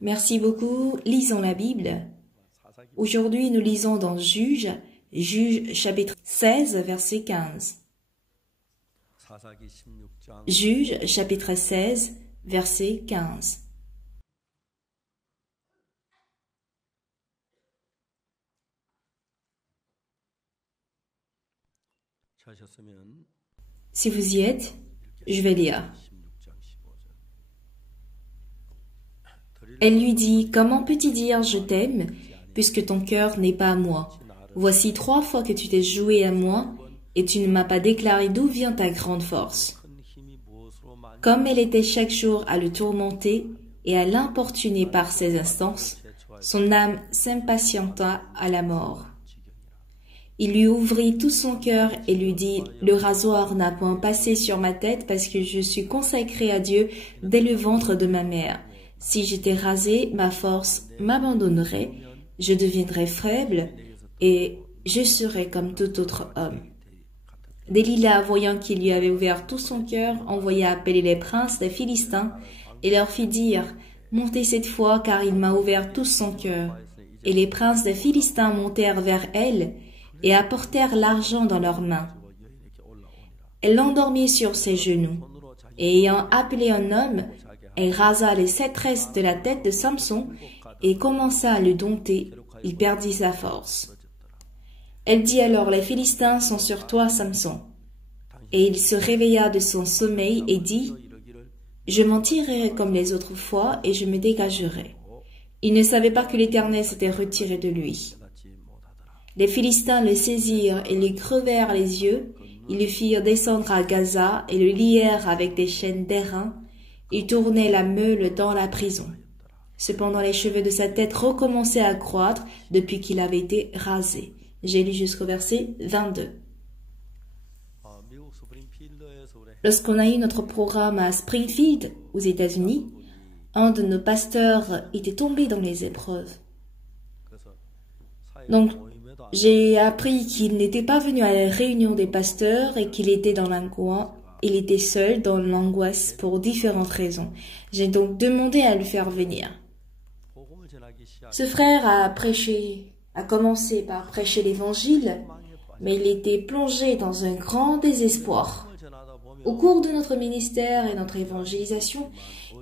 Merci beaucoup. Lisons la Bible. Aujourd'hui, nous lisons dans Juges chapitre 16, verset 15. Juges chapitre 16, verset 15. Si vous y êtes, je vais lire. Elle lui dit, « Comment peux-tu dire je t'aime, puisque ton cœur n'est pas à moi? Voici 3 fois que tu t'es joué à moi, et tu ne m'as pas déclaré d'où vient ta grande force. » Comme elle était chaque jour à le tourmenter et à l'importuner par ses instances, son âme s'impatienta à la mort. Il lui ouvrit tout son cœur et lui dit, « Le rasoir n'a point passé sur ma tête parce que je suis consacré à Dieu dès le ventre de ma mère. Si j'étais rasé, ma force m'abandonnerait, je deviendrais faible et je serais comme tout autre homme. » Delilah, voyant qu'il lui avait ouvert tout son cœur, envoya appeler les princes des Philistins et leur fit dire, « Montez cette fois, car il m'a ouvert tout son cœur. » Et les princes des Philistins montèrent vers elle et apportèrent l'argent dans leurs mains. Elle l'endormit sur ses genoux, et ayant appelé un homme, elle rasa les 7 tresses de la tête de Samson et commença à le dompter. Il perdit sa force. Elle dit alors, « Les Philistins sont sur toi, Samson. » Et il se réveilla de son sommeil et dit, « Je m'en tirerai comme les autres fois et je me dégagerai. » Il ne savait pas que l'Éternel s'était retiré de lui. Les Philistins le saisirent et lui crevèrent les yeux. Ils le firent descendre à Gaza et le lièrent avec des chaînes d'airain. Il tournait la meule dans la prison. Cependant, les cheveux de sa tête recommençaient à croître depuis qu'il avait été rasé. J'ai lu jusqu'au verset 22. Lorsqu'on a eu notre programme à Springfield, aux États-Unis, un de nos pasteurs était tombé dans les épreuves. Donc, j'ai appris qu'il n'était pas venu à la réunion des pasteurs et qu'il était dans l'angoisse. Il était seul dans l'angoisse pour différentes raisons. J'ai donc demandé à le faire venir. Ce frère a commencé par prêcher l'évangile, mais il était plongé dans un grand désespoir. Au cours de notre ministère et notre évangélisation,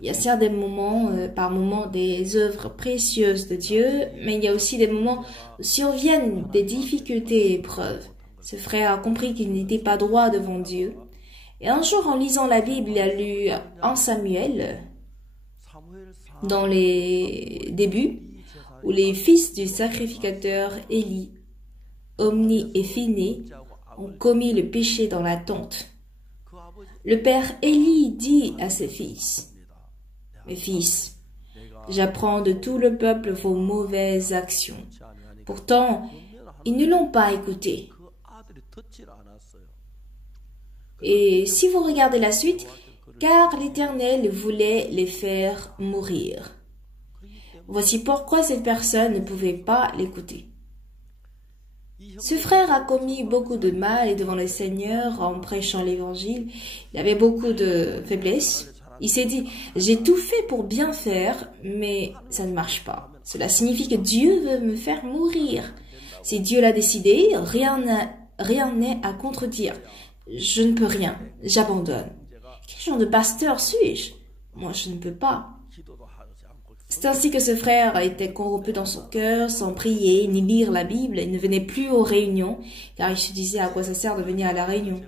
il y a certes des moments, par moments, des œuvres précieuses de Dieu, mais il y a aussi des moments où surviennent des difficultés et épreuves. Ce frère a compris qu'il n'était pas droit devant Dieu. Et un jour, en lisant la Bible, il a lu 1 Samuel, dans les débuts, où les fils du sacrificateur Élie, Omni et Phiné, ont commis le péché dans la tente. Le père Élie dit à ses fils, « Mes fils, j'apprends de tout le peuple vos mauvaises actions. » Pourtant, ils ne l'ont pas écouté. Et si vous regardez la suite, car l'Éternel voulait les faire mourir. Voici pourquoi cette personne ne pouvait pas l'écouter. Ce frère a commis beaucoup de mal et devant le Seigneur en prêchant l'Évangile. Il avait beaucoup de faiblesses. Il s'est dit, j'ai tout fait pour bien faire, mais ça ne marche pas. Cela signifie que Dieu veut me faire mourir. Si Dieu l'a décidé, rien n'est à contredire. Je ne peux rien, j'abandonne. Quel genre de pasteur suis-je? Moi, je ne peux pas. C'est ainsi que ce frère était corrompu dans son cœur, sans prier, ni lire la Bible. Il ne venait plus aux réunions, car il se disait à quoi ça sert de venir à la réunion.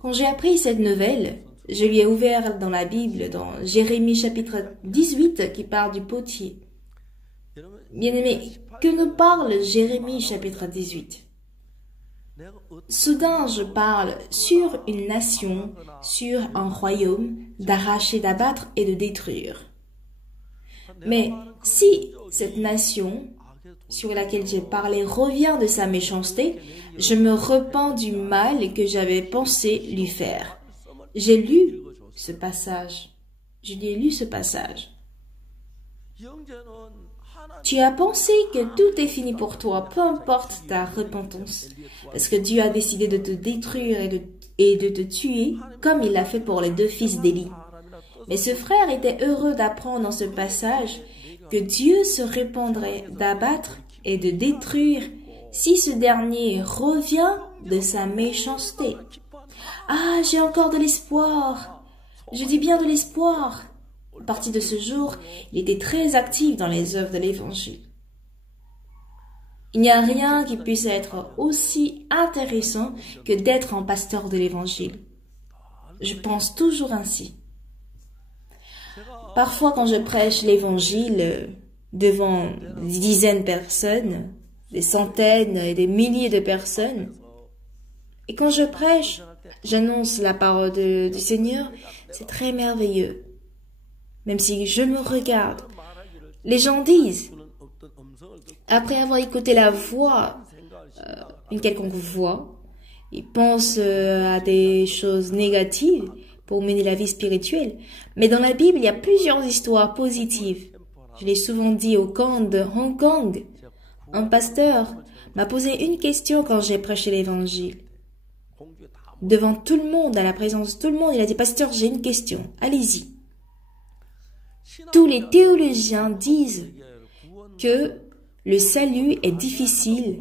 Quand j'ai appris cette nouvelle, je lui ai ouvert dans la Bible, dans Jérémie chapitre 18, qui parle du potier. Bien-aimé, que nous parle Jérémie chapitre 18? Soudain, je parle sur une nation, sur un royaume, d'arracher, d'abattre et de détruire. Mais si cette nation sur laquelle j'ai parlé revient de sa méchanceté, je me repens du mal que j'avais pensé lui faire. J'ai lu ce passage. Je lui ai lu ce passage. Tu as pensé que tout est fini pour toi, peu importe ta repentance, parce que Dieu a décidé de te détruire et de te tuer, comme il l'a fait pour les 2 fils d'Élie. Mais ce frère était heureux d'apprendre dans ce passage que Dieu se répandrait d'abattre et de détruire si ce dernier revient de sa méchanceté. Ah, j'ai encore de l'espoir. Je dis bien de l'espoir. À partir de ce jour, il était très actif dans les œuvres de l'Évangile. Il n'y a rien qui puisse être aussi intéressant que d'être un pasteur de l'Évangile. Je pense toujours ainsi. Parfois, quand je prêche l'Évangile devant des dizaines de personnes, des centaines et des milliers de personnes, et quand je prêche, j'annonce la parole du Seigneur, c'est très merveilleux. Même si je me regarde, les gens disent, après avoir écouté la voix, une quelconque voix, ils pensent à des choses négatives pour mener la vie spirituelle. Mais dans la Bible, il y a plusieurs histoires positives. Je l'ai souvent dit au camp de Hong Kong. Un pasteur m'a posé une question quand j'ai prêché l'Évangile. Devant tout le monde, à la présence de tout le monde, il a dit, pasteur, j'ai une question, allez-y. Tous les théologiens disent que le salut est difficile,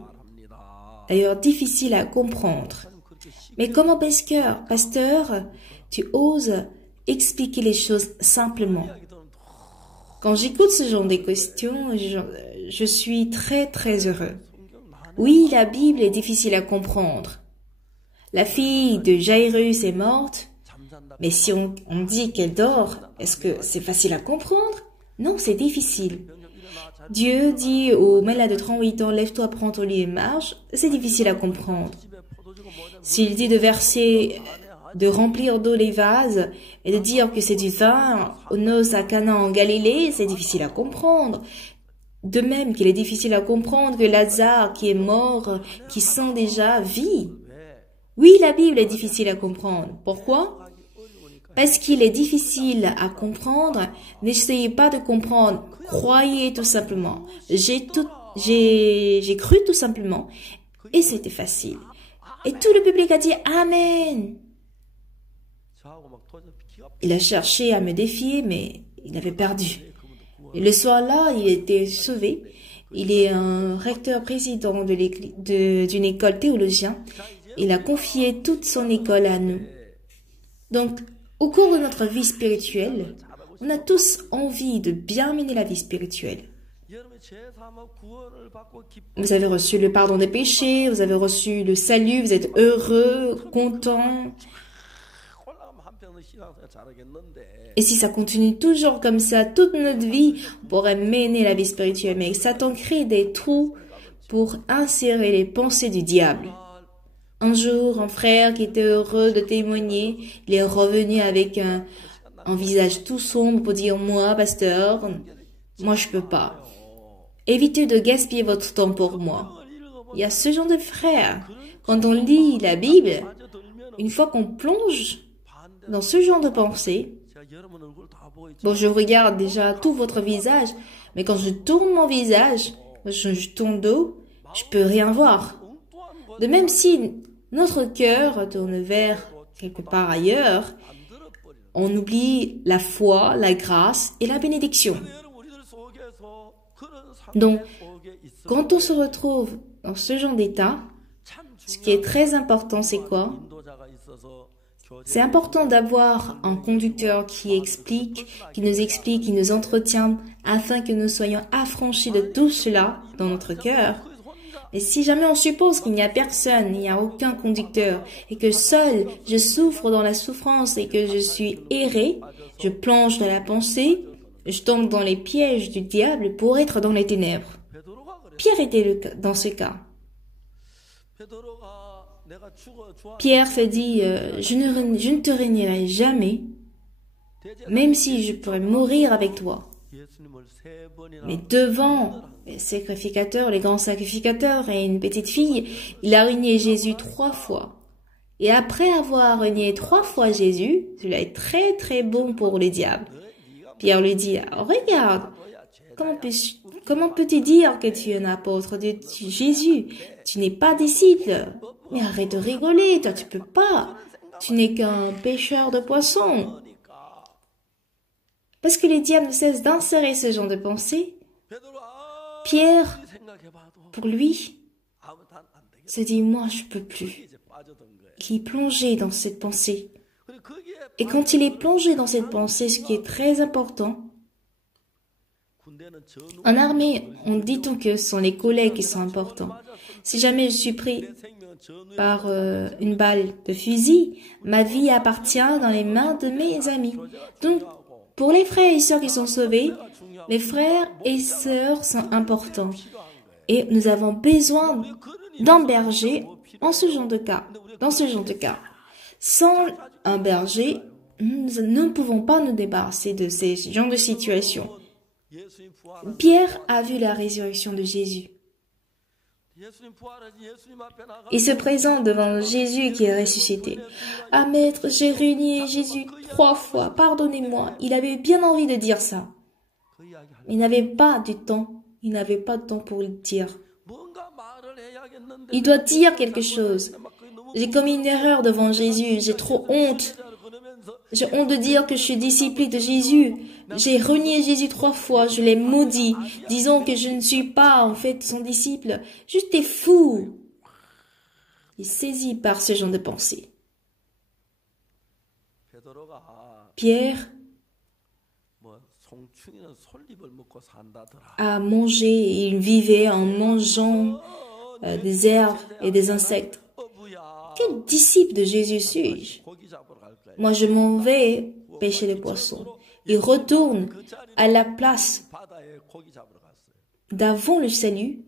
d'ailleurs difficile à comprendre. Mais comment pasteur, tu oses expliquer les choses simplement? Quand j'écoute ce genre de questions, je suis très très heureux. Oui, la Bible est difficile à comprendre. La fille de Jairus est morte, mais si on dit qu'elle dort, est-ce que c'est facile à comprendre? Non, c'est difficile. Dieu dit au malade de 38 ans, lève-toi, prends ton lit et marche, c'est difficile à comprendre. S'il dit de remplir d'eau les vases et de dire que c'est du vin aux noces à Cana en Galilée, c'est difficile à comprendre. De même qu'il est difficile à comprendre que Lazare, qui est mort, qui sent déjà, vit. Oui, la Bible est difficile à comprendre. Pourquoi? Parce qu'il est difficile à comprendre, n'essayez pas de comprendre. Croyez tout simplement. J'ai cru tout simplement. Et c'était facile. Et tout le public a dit Amen. Il a cherché à me défier, mais il avait perdu. Et le soir-là, il était sauvé. Il est un recteur président d'une école théologienne. Il a confié toute son école à nous. Donc, au cours de notre vie spirituelle, on a tous envie de bien mener la vie spirituelle. Vous avez reçu le pardon des péchés, vous avez reçu le salut, vous êtes heureux, content. Et si ça continue toujours comme ça, toute notre vie, on pourrait mener la vie spirituelle. Mais Satan crée des trous pour insérer les pensées du diable. Un jour, un frère qui était heureux de témoigner, il est revenu avec un visage tout sombre pour dire, moi, pasteur, moi je peux pas. Évitez de gaspiller votre temps pour moi. Il y a ce genre de frères. Quand on lit la Bible, une fois qu'on plonge dans ce genre de pensée, bon, je regarde déjà tout votre visage, mais quand je tourne mon visage, je tourne dos, je peux rien voir. De même si notre cœur tourne vers quelque part ailleurs, on oublie la foi, la grâce et la bénédiction. Donc, quand on se retrouve dans ce genre d'état, ce qui est très important, c'est quoi? C'est important d'avoir un conducteur qui nous explique, qui nous entretient, afin que nous soyons affranchis de tout cela dans notre cœur. Et si jamais on suppose qu'il n'y a personne, il n'y a aucun conducteur, et que seul je souffre dans la souffrance et que je suis erré, je plonge dans la pensée, je tombe dans les pièges du diable pour être dans les ténèbres. Pierre était dans ce cas. Pierre s'est dit, je ne te régnerai jamais, même si je pourrais mourir avec toi. Mais devant les sacrificateurs, les grands sacrificateurs et une petite fille, il a renié Jésus 3 fois. Et après avoir renié 3 fois Jésus, cela est très très bon pour le diable. Pierre lui dit, regarde, comment peux-tu dire que tu es un apôtre de Jésus? Tu n'es pas disciple. Mais arrête de rigoler, toi tu peux pas. Tu n'es qu'un pêcheur de poissons. Parce que les diables ne cessent d'insérer ce genre de pensée, Pierre, pour lui, se dit, moi je peux plus. Il est plongé dans cette pensée. Et quand il est plongé dans cette pensée, ce qui est très important, en armée, on dit que ce sont les collègues qui sont importants. Si jamais je suis pris par une balle de fusil, ma vie appartient dans les mains de mes amis. Donc, pour les frères et sœurs qui sont sauvés, les frères et sœurs sont importants. Et nous avons besoin d'un berger en ce genre de cas. Dans ce genre de cas. Sans un berger, nous ne pouvons pas nous débarrasser de ces genres de situations. Pierre a vu la résurrection de Jésus. Il se présente devant Jésus qui est ressuscité. « Ah maître, j'ai renié Jésus 3 fois, pardonnez-moi. » Il avait bien envie de dire ça. Il n'avait pas du temps. Il n'avait pas de temps pour le dire. Il doit dire quelque chose. J'ai commis une erreur devant Jésus. J'ai trop honte. J'ai honte de dire que je suis disciple de Jésus. J'ai renié Jésus 3 fois. Je l'ai maudit, disant que je ne suis pas en fait son disciple. Juste t'es fou. Il est saisi par ce genre de pensée. Pierre a mangé, il vivait en mangeant des herbes et des insectes. Quel disciple de Jésus suis-je? Moi, je m'en vais pêcher les poissons. Il retourne à la place d'avant le salut,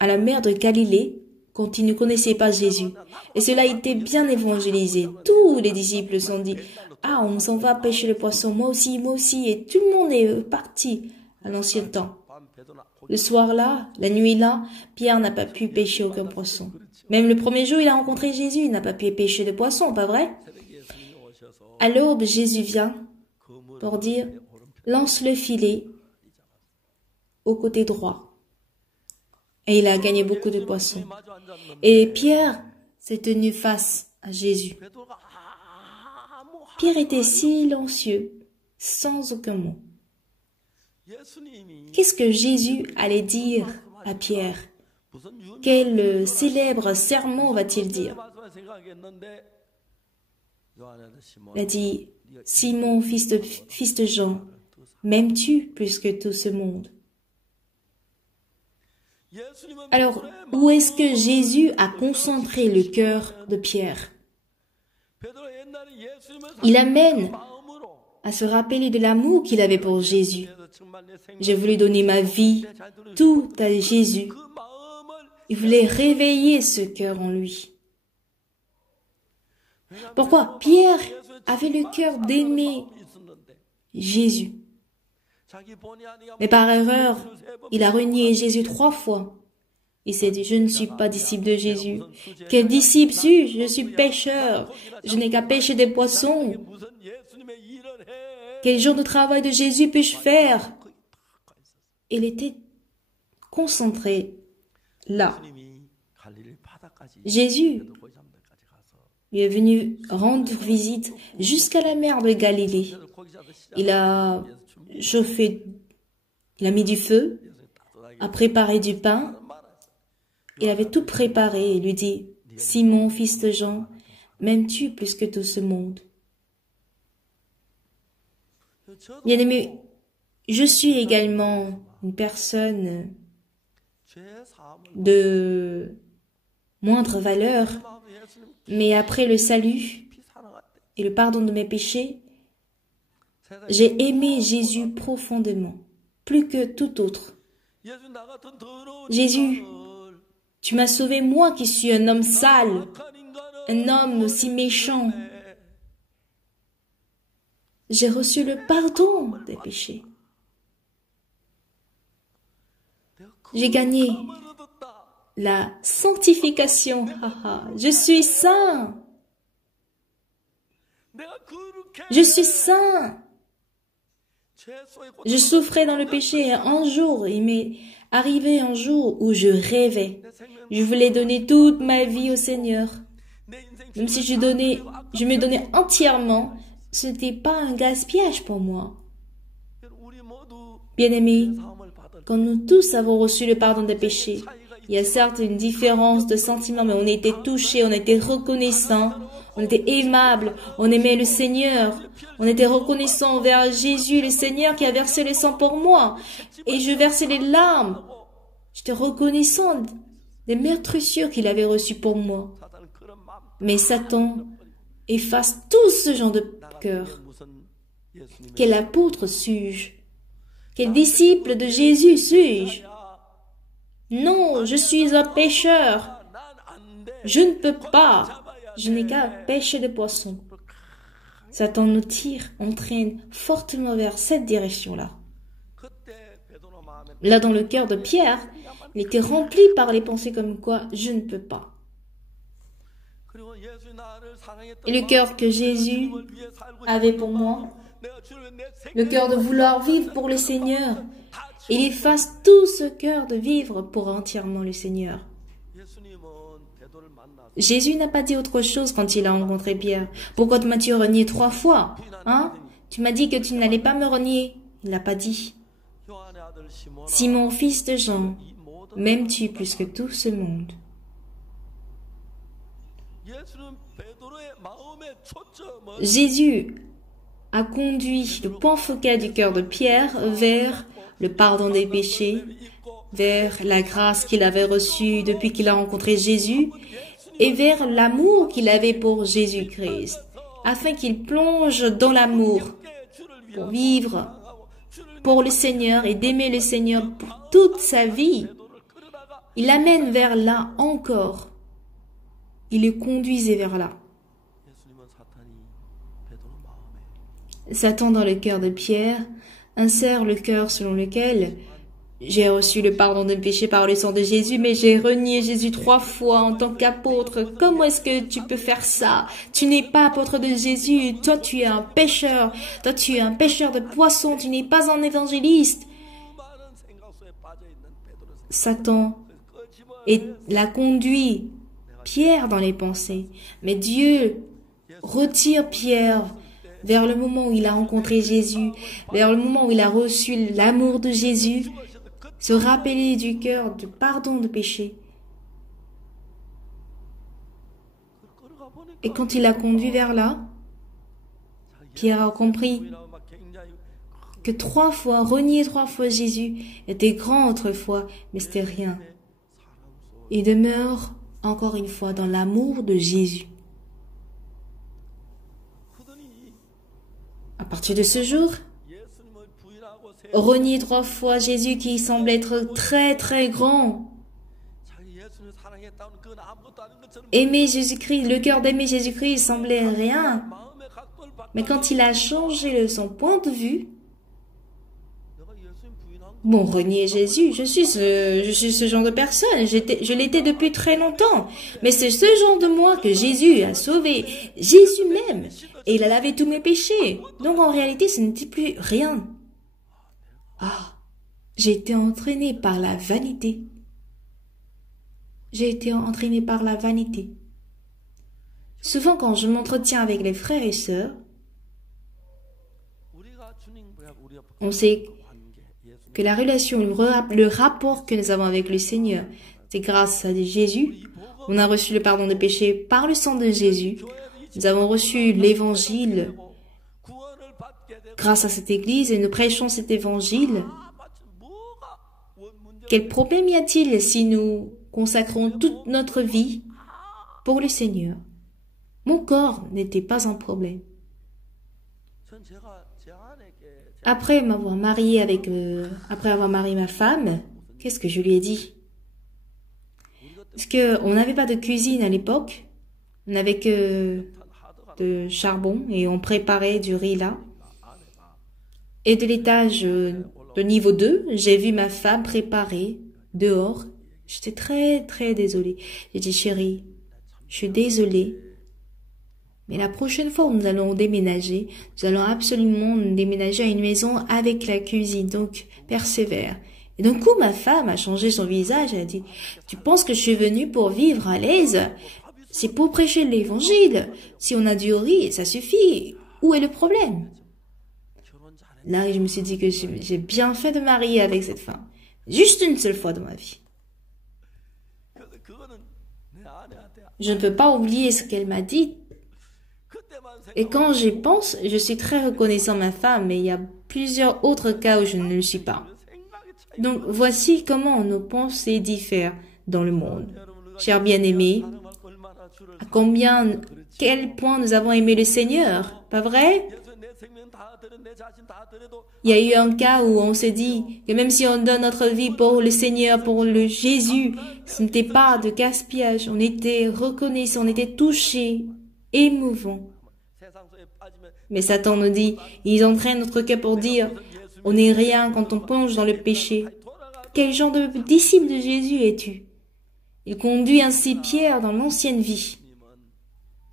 à la mer de Galilée, quand ils ne connaissaient pas Jésus. Et cela a été bien évangélisé. Tous les disciples se sont dit, « Ah, on s'en va pêcher le poisson, moi aussi. » Et tout le monde est parti à l'ancien temps. Le soir-là, la nuit-là, Pierre n'a pas pu pêcher aucun poisson. Même le premier jour, il a rencontré Jésus, il n'a pas pu pêcher de poisson, pas vrai? À l'aube, Jésus vient pour dire, lance le filet au côté droit. Et il a gagné beaucoup de poissons. Et Pierre s'est tenu face à Jésus. Pierre était silencieux, sans aucun mot. Qu'est-ce que Jésus allait dire à Pierre? Quel célèbre sermon va-t-il dire? Il a dit, « Simon, fils de Jean, m'aimes-tu plus que tout ce monde ?» Alors, où est-ce que Jésus a concentré le cœur de Pierre? Il amène à se rappeler de l'amour qu'il avait pour Jésus. J'ai voulu donner ma vie, tout à Jésus. Il voulait réveiller ce cœur en lui. Pourquoi? Pierre avait le cœur d'aimer Jésus. Mais par erreur, il a renié Jésus 3 fois. Il s'est dit, je ne suis pas disciple de Jésus. Quel disciple suis-je? Je suis pêcheur. Je n'ai qu'à pêcher des poissons. Quel genre de travail de Jésus puis-je faire? Il était concentré là. Jésus lui est venu rendre visite jusqu'à la mer de Galilée. Il a chauffé, il a mis du feu, a préparé du pain. Il avait tout préparé et lui dit, « Simon, fils de Jean, m'aimes-tu plus que tout ce monde ?» Bien-aimé, je suis également une personne de moindre valeur, mais après le salut et le pardon de mes péchés, j'ai aimé Jésus profondément, plus que tout autre. Jésus, tu m'as sauvé moi qui suis un homme sale, un homme aussi méchant. J'ai reçu le pardon des péchés. J'ai gagné la sanctification. Je suis saint. Je suis saint. Je souffrais dans le péché et un jour, il m'est arrivé un jour où je rêvais. Je voulais donner toute ma vie au Seigneur. Même si je me donnais entièrement, ce n'était pas un gaspillage pour moi. Bien-aimés, quand nous tous avons reçu le pardon des péchés, il y a certes une différence de sentiments, mais on était touchés, on était reconnaissants, on était aimables, on aimait le Seigneur, on était reconnaissants envers Jésus, le Seigneur qui a versé le sang pour moi. Et je versais les larmes. J'étais reconnaissant des meurtrissures qu'il avait reçues pour moi. Mais Satan efface tout ce genre de cœur. Quel apôtre suis-je? Quel disciple de Jésus suis-je? Non, je suis un pécheur. Je ne peux pas. Je n'ai qu'à pêcher de poissons. Satan nous tire, entraîne fortement vers cette direction-là. Là, dans le cœur de Pierre, il était rempli par les pensées comme quoi je ne peux pas. Et le cœur que Jésus avait pour moi, le cœur de vouloir vivre pour le Seigneur, il efface tout ce cœur de vivre pour entièrement le Seigneur. Jésus n'a pas dit autre chose quand il a rencontré Pierre. Pourquoi m'as-tu renié 3 fois? Hein? Tu m'as dit que tu n'allais pas me renier. Il n'a pas dit. Simon, fils de Jean, m'aimes-tu plus que tout ce monde? Jésus a conduit le point focal du cœur de Pierre vers le pardon des péchés, vers la grâce qu'il avait reçue depuis qu'il a rencontré Jésus et vers l'amour qu'il avait pour Jésus-Christ, afin qu'il plonge dans l'amour pour vivre pour le Seigneur et d'aimer le Seigneur pour toute sa vie. Il l'amène vers là encore. Il le conduisait vers là. Satan, dans le cœur de Pierre, insère le cœur selon lequel j'ai reçu le pardon de péché par le sang de Jésus, mais j'ai renié Jésus 3 fois en tant qu'apôtre. Comment est-ce que tu peux faire ça? Tu n'es pas apôtre de Jésus. Toi, tu es un pécheur. Toi, tu es un pêcheur de poissons. Tu n'es pas un évangéliste. Satan l'a conduit, Pierre, dans les pensées. Mais Dieu retire Pierre vers le moment où il a rencontré Jésus, vers le moment où il a reçu l'amour de Jésus, se rappeler du cœur du pardon de péché. Et quand il l'a conduit vers là, Pierre a compris que 3 fois, renier 3 fois Jésus était grand autrefois, mais c'était rien. Il demeure encore une fois dans l'amour de Jésus. À partir de ce jour, renier 3 fois Jésus qui semble être très très grand. Aimer Jésus-Christ, le cœur d'aimer Jésus-Christ semblait rien. Mais quand il a changé son point de vue, bon, renier Jésus, je suis ce genre de personne, je l'étais depuis très longtemps. Mais c'est ce genre de moi que Jésus a sauvé, Jésus même, et il a lavé tous mes péchés. Donc en réalité, ce n'était plus rien. Ah, j'ai été entraîné par la vanité. J'ai été entraîné par la vanité. Souvent quand je m'entretiens avec les frères et sœurs, on sait que la relation, le rapport que nous avons avec le Seigneur, c'est grâce à Jésus. On a reçu le pardon des péchés par le sang de Jésus. Nous avons reçu l'évangile grâce à cette église et nous prêchons cet évangile. Quel problème y a-t-il si nous consacrons toute notre vie pour le Seigneur? Mon corps n'était pas un problème. Après m'avoir marié après avoir marié ma femme, qu'est-ce que je lui ai dit? Parce qu'on n'avait pas de cuisine à l'époque, on n'avait que de charbon et on préparait du riz là. Et de l'étage de niveau 2, j'ai vu ma femme préparer dehors. J'étais très très désolée. J'ai dit, chérie, je suis désolée. Mais la prochaine fois où nous allons déménager, nous allons absolument déménager à une maison avec la cuisine. Donc, persévère. Et d'un coup, ma femme a changé son visage. Elle a dit, tu penses que je suis venue pour vivre à l'aise? C'est pour prêcher l'évangile. Si on a du riz, ça suffit. Où est le problème? Là, je me suis dit que j'ai bien fait de marier avec cette femme. Juste une seule fois dans ma vie. Je ne peux pas oublier ce qu'elle m'a dit. Et quand j'y pense, je suis très reconnaissant à ma femme, mais il y a plusieurs autres cas où je ne le suis pas. Donc, voici comment nos pensées diffèrent dans le monde. Chers bien-aimés, à quel point nous avons aimé le Seigneur, pas vrai? Il y a eu un cas où on s'est dit que même si on donne notre vie pour le Seigneur, pour le Jésus, ce n'était pas de gaspillage. On était reconnaissant, on était touchés, émouvant. Mais Satan nous dit, ils entraînent notre cœur pour dire, on n'est rien quand on plonge dans le péché. Quel genre de disciple de Jésus es-tu? Il conduit ainsi Pierre dans l'ancienne vie.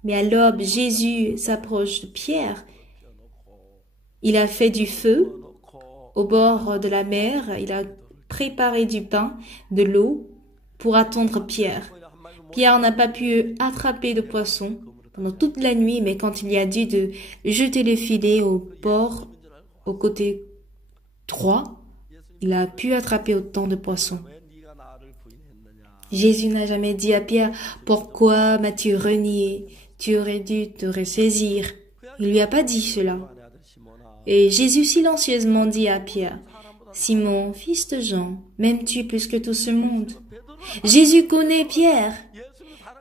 Mais à l'aube, Jésus s'approche de Pierre. Il a fait du feu au bord de la mer. Il a préparé du pain, de l'eau pour attendre Pierre. Pierre n'a pas pu attraper de poisson pendant toute la nuit, mais quand il y a dû de jeter le filet au bord, au côté droit, il a pu attraper autant de poissons. Jésus n'a jamais dit à Pierre, « Pourquoi m'as-tu renié? Tu aurais dû te ressaisir. » Il lui a pas dit cela. Et Jésus silencieusement dit à Pierre, « Simon, fils de Jean, m'aimes-tu plus que tout ce monde? » Jésus connaît Pierre.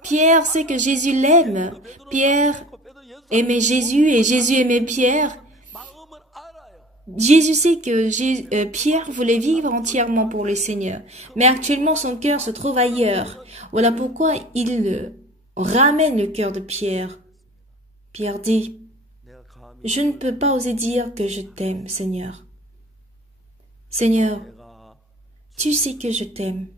Pierre sait que Jésus l'aime. Pierre aimait Jésus et Jésus aimait Pierre. Jésus sait que Pierre voulait vivre entièrement pour le Seigneur. Mais actuellement, son cœur se trouve ailleurs. Voilà pourquoi il ramène le cœur de Pierre. Pierre dit, « Je ne peux pas oser dire que je t'aime, Seigneur. Seigneur, tu sais que je t'aime. »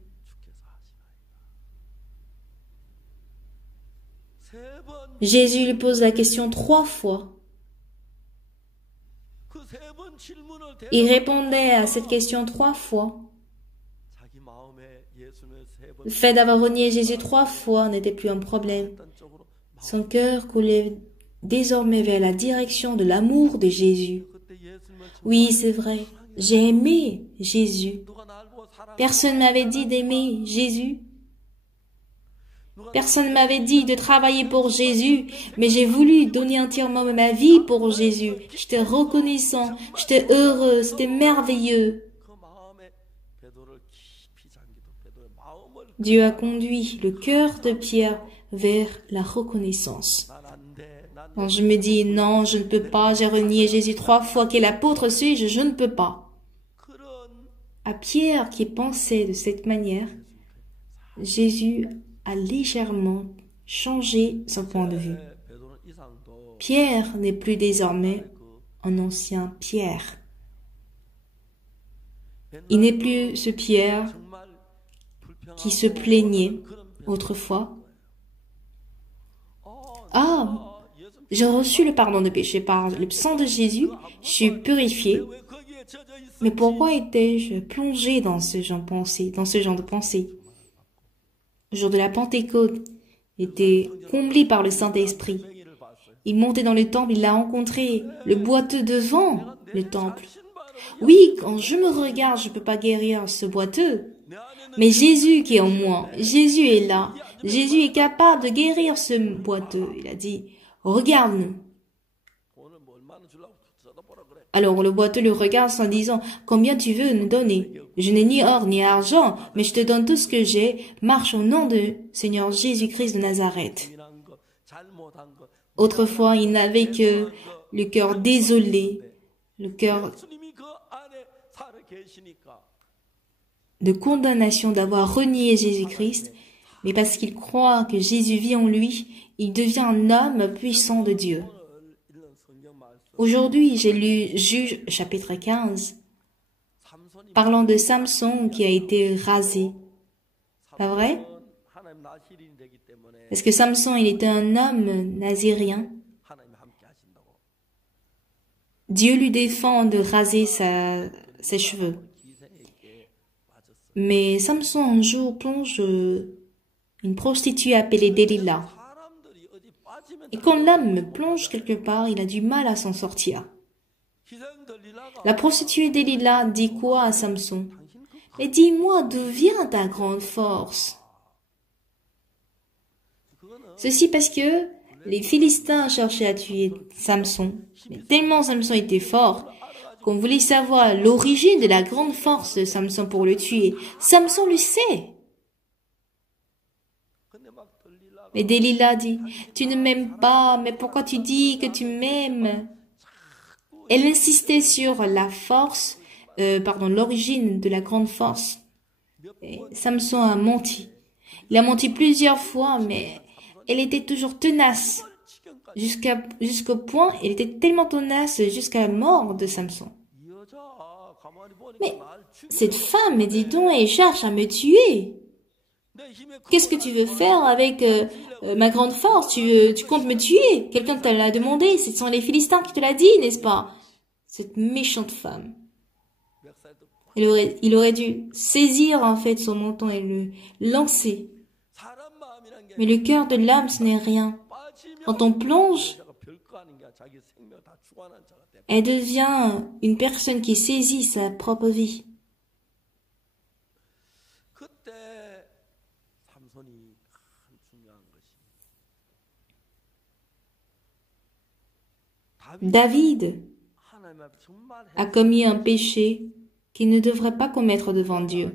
Jésus lui pose la question 3 fois. Il répondait à cette question 3 fois. Le fait d'avoir renié Jésus 3 fois n'était plus un problème. Son cœur coulait désormais vers la direction de l'amour de Jésus. Oui, c'est vrai, j'ai aimé Jésus. Personne ne m'avait dit d'aimer Jésus. Personne ne m'avait dit de travailler pour Jésus, mais j'ai voulu donner entièrement ma vie pour Jésus. J'étais reconnaissant, j'étais heureux, c'était merveilleux. Dieu a conduit le cœur de Pierre vers la reconnaissance. Quand je me dis, non, je ne peux pas, j'ai renié Jésus 3 fois, quel apôtre suis-je, je ne peux pas. À Pierre qui pensait de cette manière, Jésus a légèrement changé son point de vue. Pierre n'est plus désormais un ancien Pierre. Il n'est plus ce Pierre qui se plaignait autrefois. Ah, j'ai reçu le pardon de péché par le sang de Jésus, je suis purifié. Mais pourquoi étais-je plongé dans ce genre de pensée? Le jour de la Pentecôte, il était comblé par le Saint-Esprit. Il montait dans le temple, il a rencontré le boiteux devant le temple. Oui, quand je me regarde, je ne peux pas guérir ce boiteux. Mais Jésus qui est en moi, Jésus est là. Jésus est capable de guérir ce boiteux. Il a dit, regarde-nous. Alors le boiteux le regarde en disant, combien tu veux nous donner? Je n'ai ni or ni argent, mais je te donne tout ce que j'ai. Marche au nom de Seigneur Jésus-Christ de Nazareth. Autrefois, il n'avait que le cœur désolé, le cœur de condamnation d'avoir renié Jésus-Christ, mais parce qu'il croit que Jésus vit en lui, il devient un homme puissant de Dieu. Aujourd'hui, j'ai lu Juge chapitre 15, parlant de Samson qui a été rasé. Pas vrai? Parce que Samson, il était un homme nazirien. Dieu lui défend de raser ses cheveux. Mais Samson, un jour, plonge une prostituée appelée Delilah. Et quand l'homme plonge quelque part, il a du mal à s'en sortir. La prostituée Delilah dit quoi à Samson? Mais dis-moi d'où vient ta grande force? Ceci parce que les Philistins cherchaient à tuer Samson. Mais tellement Samson était fort qu'on voulait savoir l'origine de la grande force de Samson pour le tuer. Samson le sait. Mais Delilah dit, tu ne m'aimes pas, mais pourquoi tu dis que tu m'aimes? Elle insistait sur la force, l'origine de la grande force. Et Samson a menti. Il a menti plusieurs fois, mais elle était toujours tenace. Jusqu'au point, elle était tellement tenace jusqu'à la mort de Samson. Mais cette femme, dis donc, elle cherche à me tuer. Qu'est-ce que tu veux faire avec ma grande force? Tu comptes me tuer? Quelqu'un te l'a demandé. Ce sont les Philistins qui te l'a dit, n'est-ce pas? Cette méchante femme. Il aurait dû saisir en fait son menton et le lancer. Mais le cœur de l'homme, ce n'est rien. Quand on plonge, elle devient une personne qui saisit sa propre vie. David a commis un péché qu'il ne devrait pas commettre devant Dieu.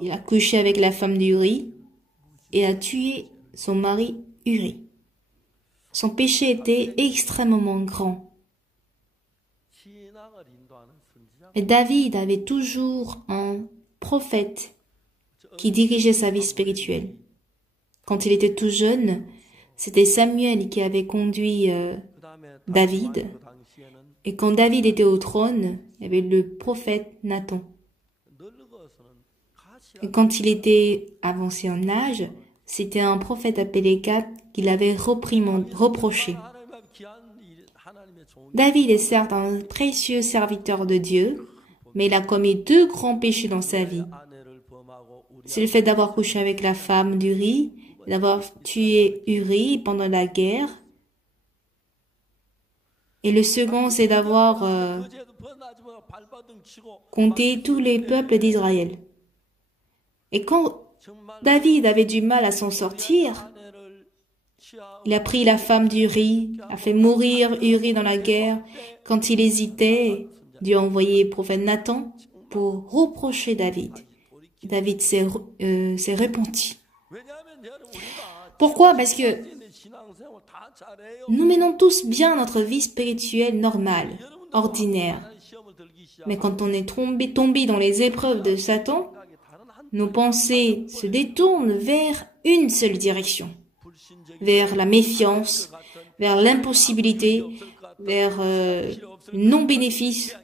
Il a couché avec la femme d'Uri et a tué son mari Uri. Son péché était extrêmement grand. Et David avait toujours un prophète qui dirigeait sa vie spirituelle. Quand il était tout jeune, c'était Samuel qui avait conduit David. Et quand David était au trône, il y avait le prophète Nathan. Et quand il était avancé en âge, c'était un prophète appelé Gad qui l'avait reproché. David est certes un précieux serviteur de Dieu, mais il a commis 2 grands péchés dans sa vie. C'est le fait d'avoir couché avec la femme d'Uri, d'avoir tué Uri pendant la guerre. Et le second, c'est d'avoir compté tous les peuples d'Israël. Et quand David avait du mal à s'en sortir, il a pris la femme d'Uri, a fait mourir Uri dans la guerre. Quand il hésitait, Dieu a envoyé le prophète Nathan pour reprocher David. David s'est repenti. Pourquoi? Parce que nous menons tous bien notre vie spirituelle normale, ordinaire. Mais quand on est tombé dans les épreuves de Satan, nos pensées se détournent vers une seule direction, vers la méfiance, vers l'impossibilité, vers le non-bénéfice,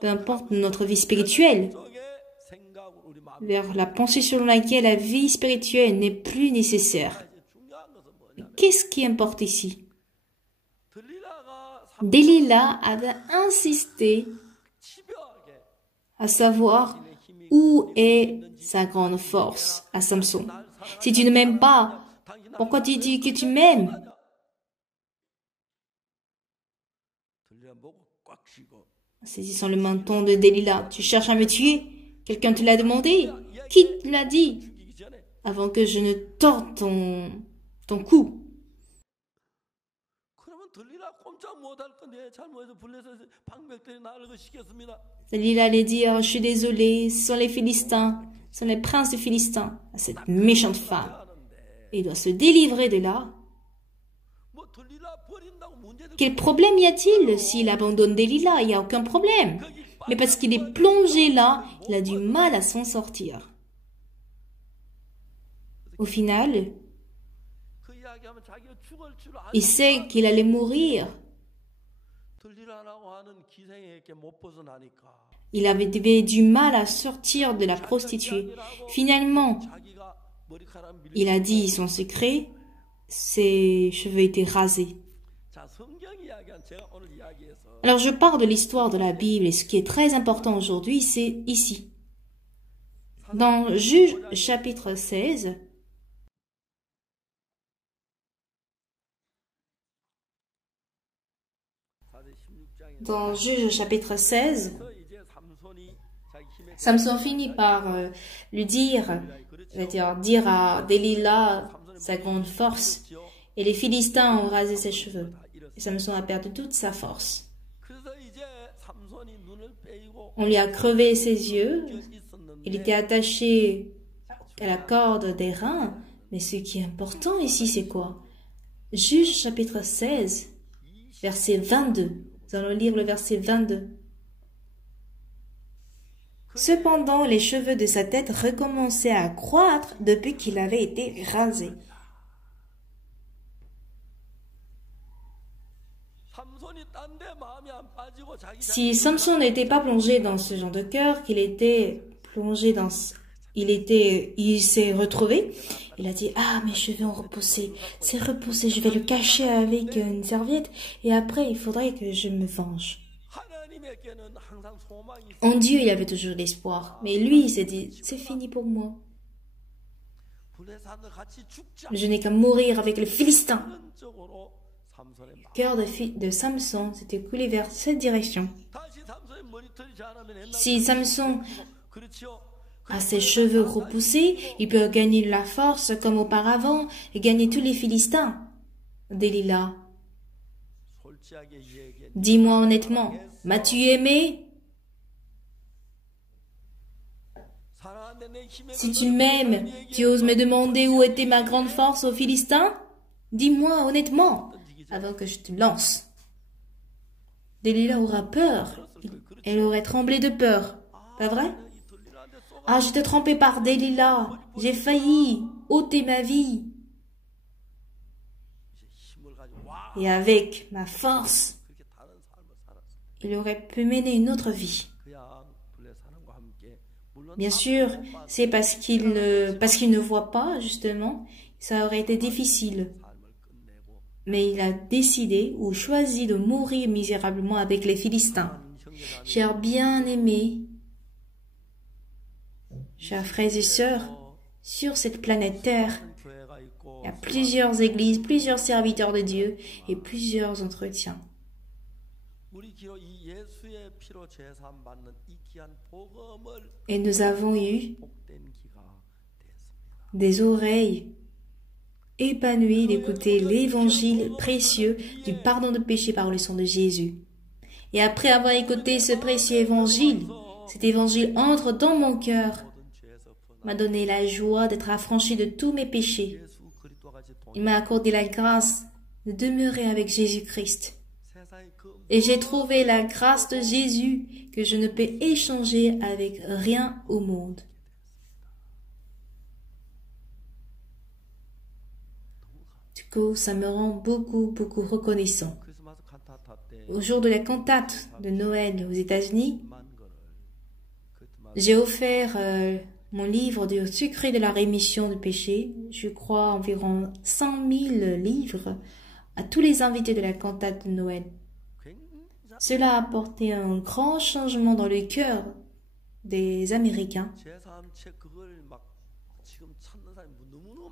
peu importe notre vie spirituelle, vers la pensée selon laquelle la vie spirituelle n'est plus nécessaire. Qu'est-ce qui importe ici? Delilah avait insisté à savoir où est sa grande force à Samson. Si tu ne m'aimes pas, pourquoi tu dis que tu m'aimes? Saisissant le menton de Delilah, tu cherches à me tuer? Quelqu'un te l'a demandé? Qui te l'a dit? Avant que je ne torde ton cou. Delilah allait dire, je suis désolé, ce sont les Philistins, ce sont les princes des Philistins, à cette méchante femme. Et il doit se délivrer de là. Quel problème y a-t-il s'il abandonne Delilah? Il n'y a aucun problème. Mais parce qu'il est plongé là, il a du mal à s'en sortir. Au final, il sait qu'il allait mourir. Il avait du mal à sortir de la prostituée. Finalement, il a dit son secret, ses cheveux étaient rasés. Alors je parle de l'histoire de la Bible et ce qui est très important aujourd'hui, c'est ici. Dans Juge chapitre 16, Dans Juge chapitre 16, Samson finit par lui dire, dire à Delilah sa grande force, et les Philistins ont rasé ses cheveux. Et Samson a perdu toute sa force. On lui a crevé ses yeux, il était attaché à la corde des reins, mais ce qui est important ici, c'est quoi? Juge chapitre 16, verset 22. Nous allons lire le verset 22. Cependant, les cheveux de sa tête recommençaient à croître depuis qu'il avait été rasé. Si Samson n'était pas plongé dans ce genre de cœur, qu'il était plongé dans... Il s'est retrouvé, il a dit, ah, mes cheveux ont repoussé, c'est repoussé, je vais le cacher avec une serviette et après il faudrait que je me venge. En Dieu, il avait toujours l'espoir, mais lui, il s'est dit, c'est fini pour moi. Je n'ai qu'à mourir avec les Philistins. Le cœur de Samson s'était coulé vers cette direction. Si Samson a ses cheveux repoussés, il peut gagner de la force comme auparavant et gagner tous les Philistins. Delilah, dis-moi honnêtement, m'as-tu aimé? Si tu m'aimes, tu oses me demander où était ma grande force aux Philistins? Dis-moi honnêtement, avant que je te lance. Delilah aura peur. Elle aurait tremblé de peur. Pas vrai? Ah, j'étais trompée par Delilah. J'ai failli ôter ma vie. Et avec ma force, il aurait pu mener une autre vie. Bien sûr, c'est parce qu'il ne voit pas, justement, ça aurait été difficile. Mais il a décidé ou choisi de mourir misérablement avec les Philistins. Chers bien-aimés, chers frères et sœurs, sur cette planète Terre, il y a plusieurs églises, plusieurs serviteurs de Dieu et plusieurs entretiens. Et nous avons eu des oreilles épanouies d'écouter l'évangile précieux du pardon de péché par le sang de Jésus. Et après avoir écouté ce précieux évangile, cet évangile entre dans mon cœur, m'a donné la joie d'être affranchi de tous mes péchés. Il m'a accordé la grâce de demeurer avec Jésus-Christ. Et j'ai trouvé la grâce de Jésus que je ne peux échanger avec rien au monde. Du coup, ça me rend beaucoup reconnaissant. Au jour de la cantate de Noël aux États-Unis, j'ai offert mon livre du secret de la rémission de péché, je crois environ 100 000 livres, à tous les invités de la cantate de Noël. Cela a apporté un grand changement dans le cœur des Américains.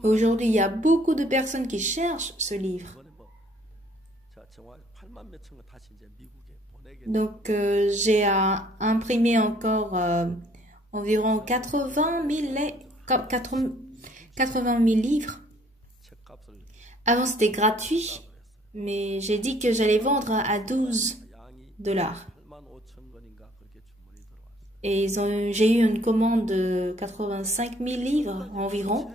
Aujourd'hui, il y a beaucoup de personnes qui cherchent ce livre. Donc, j'ai imprimé encore environ 80 000 livres. Avant, c'était gratuit, mais j'ai dit que j'allais vendre à $12. Et j'ai eu une commande de 85 000 livres environ.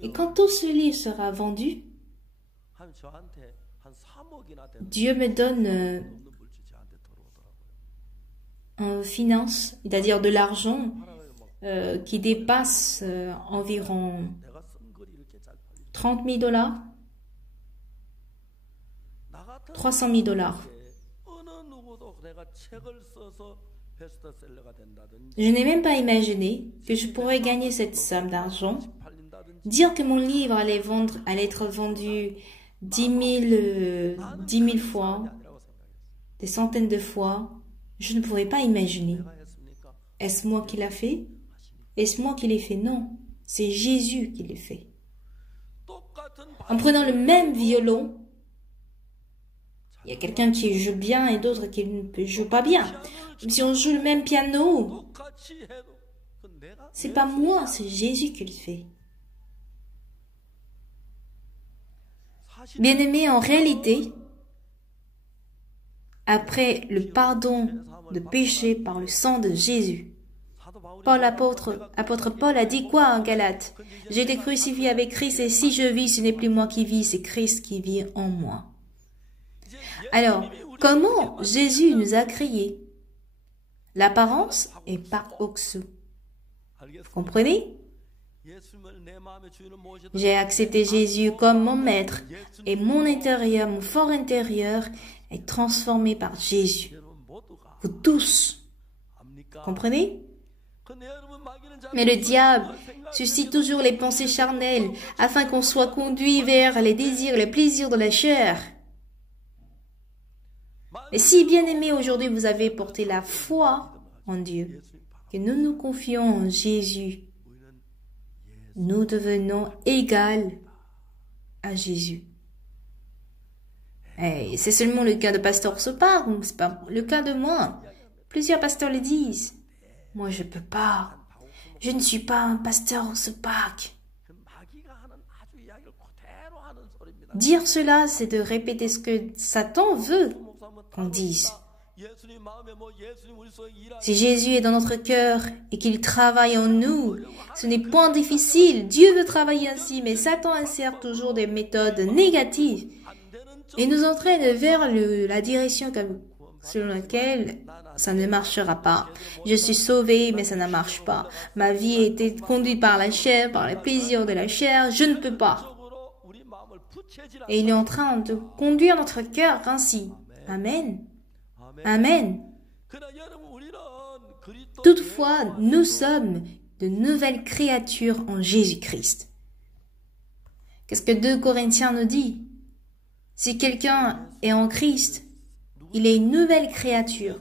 Et quand tout ce livre sera vendu, Dieu me donne en finance, c'est-à-dire de l'argent qui dépasse environ 30 000 $, 300 000 $. Je n'ai même pas imaginé que je pourrais gagner cette somme d'argent, dire que mon livre allait être vendu 10 000 fois, des centaines de fois. Je ne pourrais pas imaginer. Est-ce moi qui l'a fait? Est-ce moi qui l'ai fait? Non, c'est Jésus qui l'a fait. En prenant le même violon, Il y a quelqu'un qui joue bien et d'autres qui ne jouent pas bien. Même si on joue le même piano, c'est pas moi, c'est Jésus qui le fait. Bien-aimés, en réalité, après le pardon de péché par le sang de Jésus, apôtre Paul a dit quoi en Galates? J'ai été crucifié avec Christ et si je vis, ce n'est plus moi qui vis, c'est Christ qui vit en moi. Alors, comment Jésus nous a créés? L'apparence est par oxo. Vous comprenez? J'ai accepté Jésus comme mon maître et mon intérieur, mon fort intérieur est transformé par Jésus. Vous tous. Comprenez? Mais le diable suscite toujours les pensées charnelles afin qu'on soit conduit vers les désirs, les plaisirs de la chair. Mais si, bien-aimés, aujourd'hui vous avez porté la foi en Dieu, que nous nous confions en Jésus, nous devenons égales à Jésus. Et c'est seulement le cas de Pasteur Sopar, c'est pas le cas de moi. Plusieurs pasteurs le disent. Moi, je peux pas. Je ne suis pas un pasteur Sopar. Dire cela, c'est de répéter ce que Satan veut qu'on dise. Si Jésus est dans notre cœur et qu'il travaille en nous, ce n'est point difficile. Dieu veut travailler ainsi, mais Satan insère toujours des méthodes négatives et nous entraîne vers la direction selon laquelle ça ne marchera pas. Je suis sauvé, mais ça ne marche pas. Ma vie a été conduite par la chair, par les plaisirs de la chair. Je ne peux pas. Et il est en train de conduire notre cœur ainsi. Amen. Amen. Toutefois, nous sommes de nouvelles créatures en Jésus-Christ. Qu'est-ce que 2 Corinthiens nous dit? Si quelqu'un est en Christ, il est une nouvelle créature.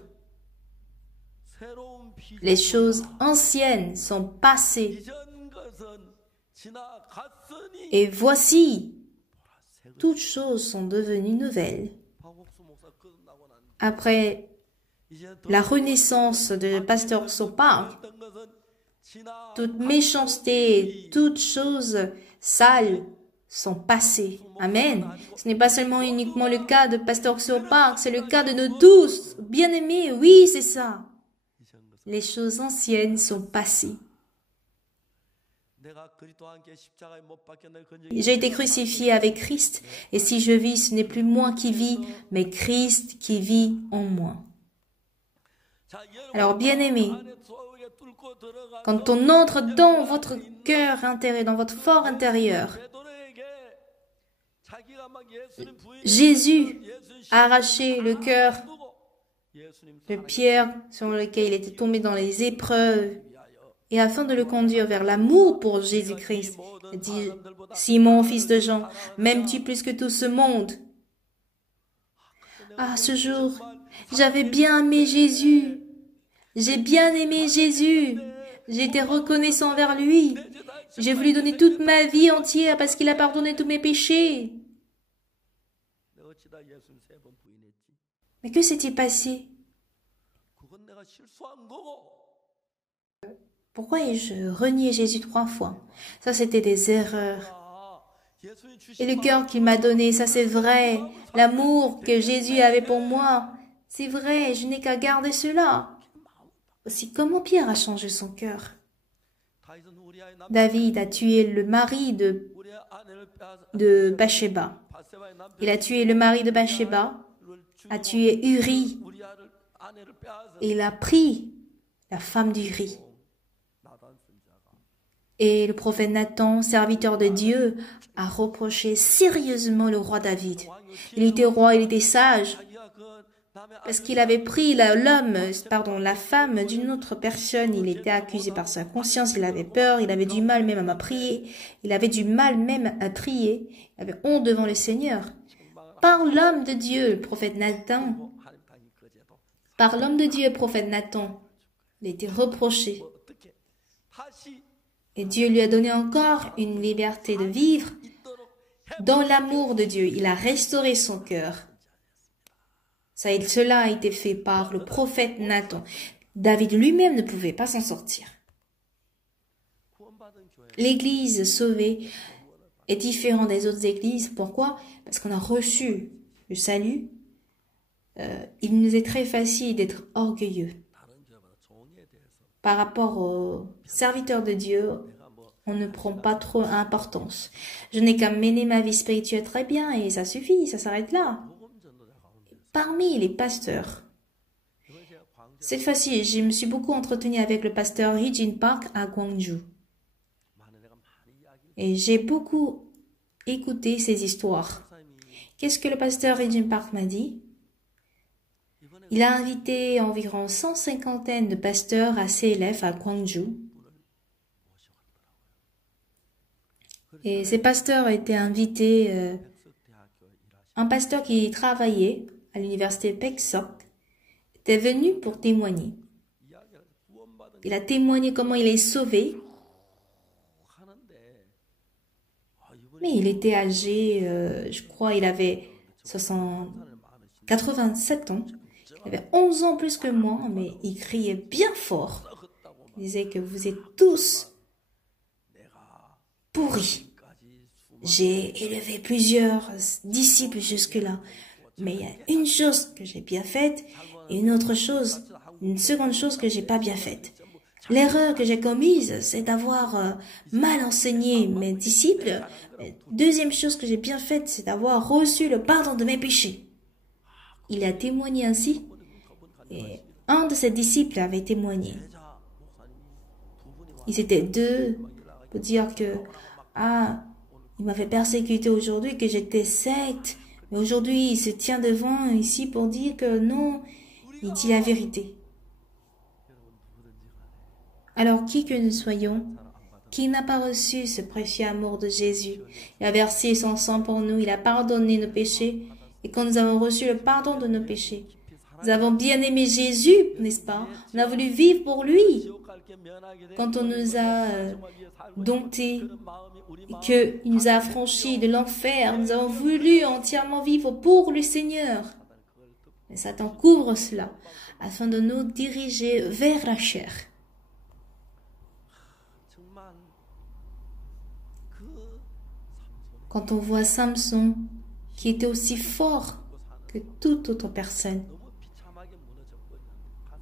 Les choses anciennes sont passées. Et voici, toutes choses sont devenues nouvelles. Après la renaissance de Pasteur Sopar, toute méchanceté, toutes choses sales sont passées. Amen. Ce n'est pas seulement uniquement le cas de Pasteur Sopar, c'est le cas de nous tous. Bien-aimés, oui, c'est ça. Les choses anciennes sont passées. J'ai été crucifié avec Christ, et si je vis, ce n'est plus moi qui vis, mais Christ qui vit en moi. Alors, bien-aimés, quand on entre dans votre cœur intérieur, dans votre fort intérieur, Jésus a arraché le cœur de Pierre sur lequel il était tombé dans les épreuves, et afin de le conduire vers l'amour pour Jésus-Christ, il dit, Simon, fils de Jean, m'aimes-tu plus que tout ce monde? Ah, ce jour, j'avais bien aimé Jésus. J'ai bien aimé Jésus. J'étais reconnaissant vers lui. J'ai voulu donner toute ma vie entière parce qu'il a pardonné tous mes péchés. Mais que s'est-il passé? Pourquoi ai-je renié Jésus 3 fois? Ça, c'était des erreurs. Et le cœur qu'il m'a donné, ça c'est vrai. L'amour que Jésus avait pour moi, c'est vrai, je n'ai qu'à garder cela. Aussi, comment Pierre a changé son cœur? David a tué le mari de Bathsheba. Il a tué le mari de Bathsheba, a tué Uri, et il a pris la femme d'Uri. Et le prophète Nathan, serviteur de Dieu, a reproché sérieusement le roi David. Il était roi, il était sage, parce qu'il avait pris la femme d'une autre personne. Il était accusé par sa conscience, il avait peur, il avait du mal même à prier, il avait honte devant le Seigneur. Par l'homme de Dieu, le prophète Nathan, il a été reproché. Et Dieu lui a donné encore une liberté de vivre dans l'amour de Dieu. Il a restauré son cœur. Cela a été fait par le prophète Nathan. David lui-même ne pouvait pas s'en sortir. L'église sauvée est différente des autres églises. Pourquoi? Parce qu'on a reçu le salut. Il nous est très facile d'être orgueilleux. Par rapport aux serviteurs de Dieu, on ne prend pas trop importance. Je n'ai qu'à mener ma vie spirituelle très bien et ça suffit, ça s'arrête là. Parmi les pasteurs, cette fois-ci, je me suis beaucoup entretenu avec le pasteur Hee-Jin Park à Gwangju. Et j'ai beaucoup écouté ses histoires. Qu'est-ce que le pasteur Hee-Jin Park m'a dit? Il a invité environ 150 de pasteurs à CLF à Gwangju. Et ces pasteurs étaient invités. Un pasteur qui travaillait à l'université Peksok était venu pour témoigner. Il a témoigné comment il est sauvé. Mais il était âgé, je crois, il avait 87 ans. Il avait 11 ans plus que moi, mais il criait bien fort. Il disait que vous êtes tous pourris. J'ai élevé plusieurs disciples jusque-là. Mais il y a une chose que j'ai bien faite et une seconde chose que j'ai pas bien faite. L'erreur que j'ai commise, c'est d'avoir mal enseigné mes disciples. Deuxième chose que j'ai bien faite, c'est d'avoir reçu le pardon de mes péchés. Il a témoigné ainsi. Et un de ses disciples avait témoigné. Ils étaient deux pour dire que, il m'avait persécuté aujourd'hui, que j'étais secte. Mais aujourd'hui, il se tient devant ici pour dire que non, il dit la vérité. Alors, qui que nous soyons, qui n'a pas reçu ce précieux amour de Jésus? Il a versé son sang pour nous, il a pardonné nos péchés. Et quand nous avons reçu le pardon de nos péchés, nous avons bien aimé Jésus, n'est-ce pas? On a voulu vivre pour lui. Quand on nous a domptés, qu'il nous a affranchis de l'enfer, nous avons voulu entièrement vivre pour le Seigneur. Mais Satan couvre cela afin de nous diriger vers la chair. Quand on voit Samson, qui était aussi fort que toute autre personne,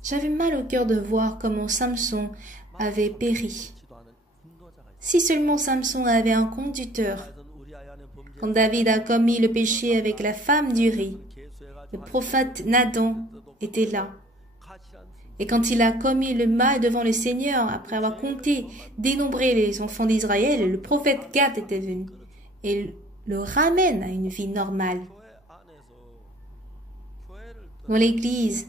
j'avais mal au cœur de voir comment Samson avait péri. Si seulement Samson avait un conducteur. Quand David a commis le péché avec la femme d'Uri, le prophète Nathan était là. Et quand il a commis le mal devant le Seigneur, après avoir compté, dénombré les enfants d'Israël, le prophète Gad était venu et le ramène à une vie normale. Dans l'église,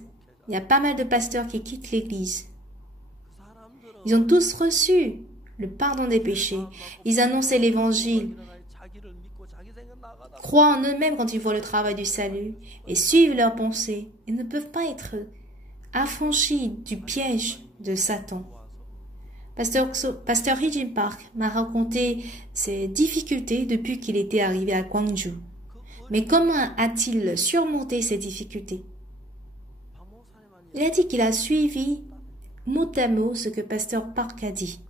il y a pas mal de pasteurs qui quittent l'église. Ils ont tous reçu le pardon des péchés. Ils annonçaient l'évangile, croient en eux-mêmes quand ils voient le travail du salut et suivent leurs pensées et ne peuvent pas être affranchis du piège de Satan. Pasteur Hee-Jin Park m'a raconté ses difficultés depuis qu'il était arrivé à Gwangju. Mais comment a-t-il surmonté ces difficultés? Il a dit qu'il a suivi mot à mot ce que Pasteur Park a dit.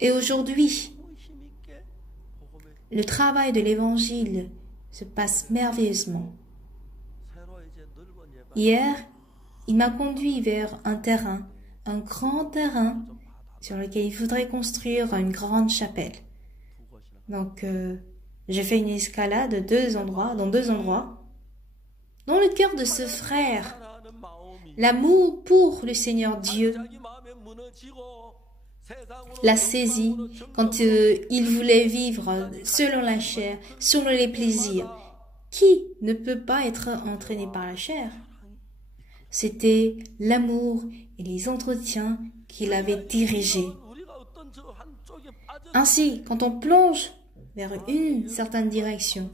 Et aujourd'hui, le travail de l'évangile se passe merveilleusement. Hier, il m'a conduit vers un terrain, un grand terrain sur lequel il voudrait construire une grande chapelle. Donc, j'ai fait une escalade dans deux endroits. Dans le cœur de ce frère, l'amour pour le Seigneur Dieu l'a saisi quand il voulait vivre selon la chair, selon les plaisirs. Qui ne peut pas être entraîné par la chair? C'était l'amour et les entretiens qu'il avait dirigés. Ainsi, quand on plonge vers une certaine direction,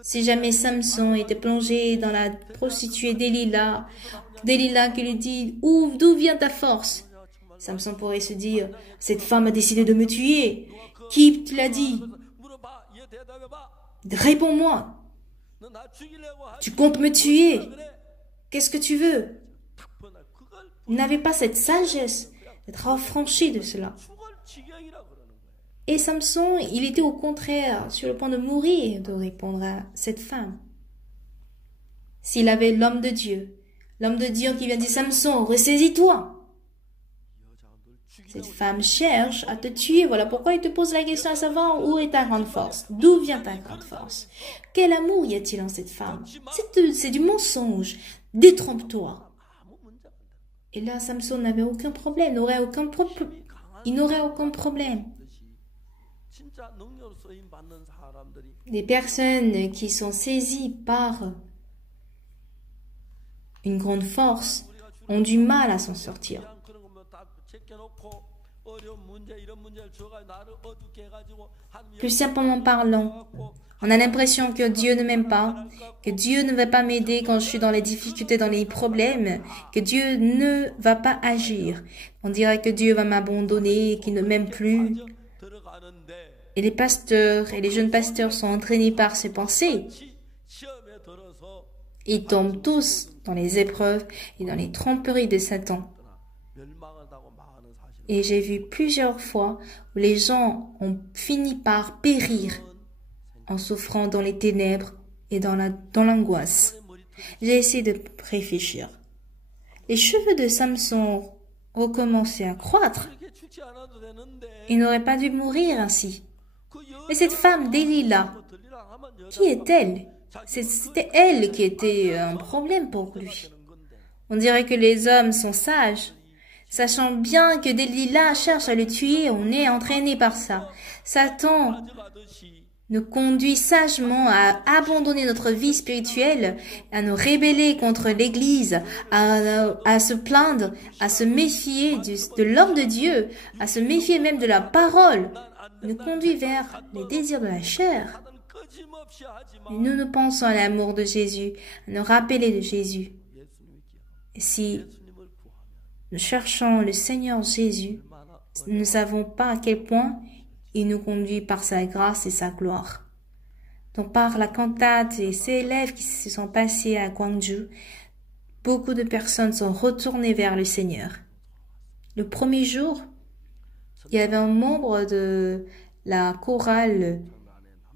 si jamais Samson était plongé dans la prostituée Delilah qui lui dit « D'où vient ta force ?» Samson pourrait se dire « Cette femme a décidé de me tuer. Qui te l'a dit? Réponds-moi. » Tu comptes me tuer? Qu'est-ce que tu veux? Il n'avait pas cette sagesse d'être affranchi de cela. Et Samson, il était au contraire sur le point de mourir de répondre à cette femme. S'il avait l'homme de Dieu qui vient dire Samson, ressaisis-toi. Cette femme cherche à te tuer. Voilà pourquoi il te pose la question à savoir où est ta grande force. D'où vient ta grande force? Quel amour y a-t-il en cette femme? C'est du mensonge. Détrompe-toi. Et là, Samson n'avait aucun problème. Il n'aurait aucun problème. Les personnes qui sont saisies par une grande force ont du mal à s'en sortir. Plus simplement parlant, on a l'impression que Dieu ne m'aime pas, que Dieu ne va pas m'aider quand je suis dans les difficultés, dans les problèmes, que Dieu ne va pas agir. On dirait que Dieu va m'abandonner, qu'il ne m'aime plus. Et les pasteurs et les jeunes pasteurs sont entraînés par ces pensées. Ils tombent tous dans les épreuves et dans les tromperies de Satan. Et j'ai vu plusieurs fois où les gens ont fini par périr en souffrant dans les ténèbres et dans l'angoisse. J'ai essayé de réfléchir. Les cheveux de Samson recommençaient à croître. Il n'aurait pas dû mourir ainsi. Mais cette femme Delilah, qui est-elle? C'était elle qui était un problème pour lui. On dirait que les hommes sont sages. Sachant bien que Delilah cherche à le tuer, on est entraîné par ça. Satan nous conduit sagement à abandonner notre vie spirituelle, à nous rébeller contre l'Église, à se plaindre, à se méfier de l'homme de Dieu, à se méfier même de la parole. Il nous conduit vers les désirs de la chair. Et nous pensons à l'amour de Jésus, à nous rappeler de Jésus. Et si nous cherchons le Seigneur Jésus, nous ne savons pas à quel point il nous conduit par sa grâce et sa gloire. Donc par la cantate et ces élèves qui se sont passés à Gwangju, beaucoup de personnes sont retournées vers le Seigneur. Le premier jour, il y avait un membre de la chorale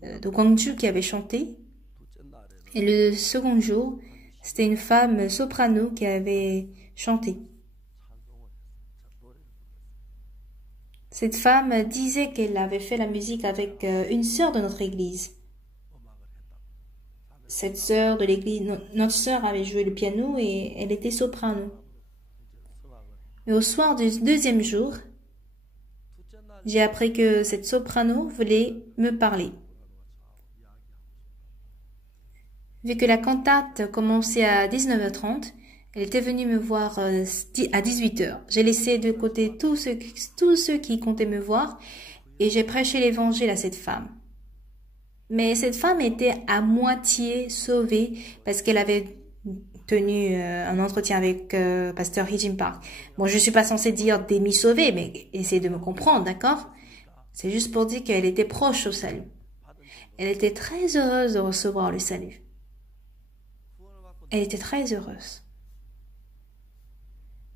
de Gwangju qui avait chanté. Et le second jour, c'était une femme soprano qui avait chanté. Cette femme disait qu'elle avait fait la musique avec une sœur de notre église. Cette sœur de l'église, notre sœur avait joué le piano et elle était soprano. Mais au soir du deuxième jour, j'ai appris que cette soprano voulait me parler. Vu que la cantate commençait à 19h30, elle était venue me voir à 18h. J'ai laissé de côté tous ceux qui comptaient me voir et j'ai prêché l'évangile à cette femme. Mais cette femme était à moitié sauvée parce qu'elle avait tenu un entretien avec pasteur Hee Jin Park. Bon, je suis pas censée dire demi-sauvée, mais essayez de me comprendre, d'accord? C'est juste pour dire qu'elle était proche au salut. Elle était très heureuse de recevoir le salut. Elle était très heureuse.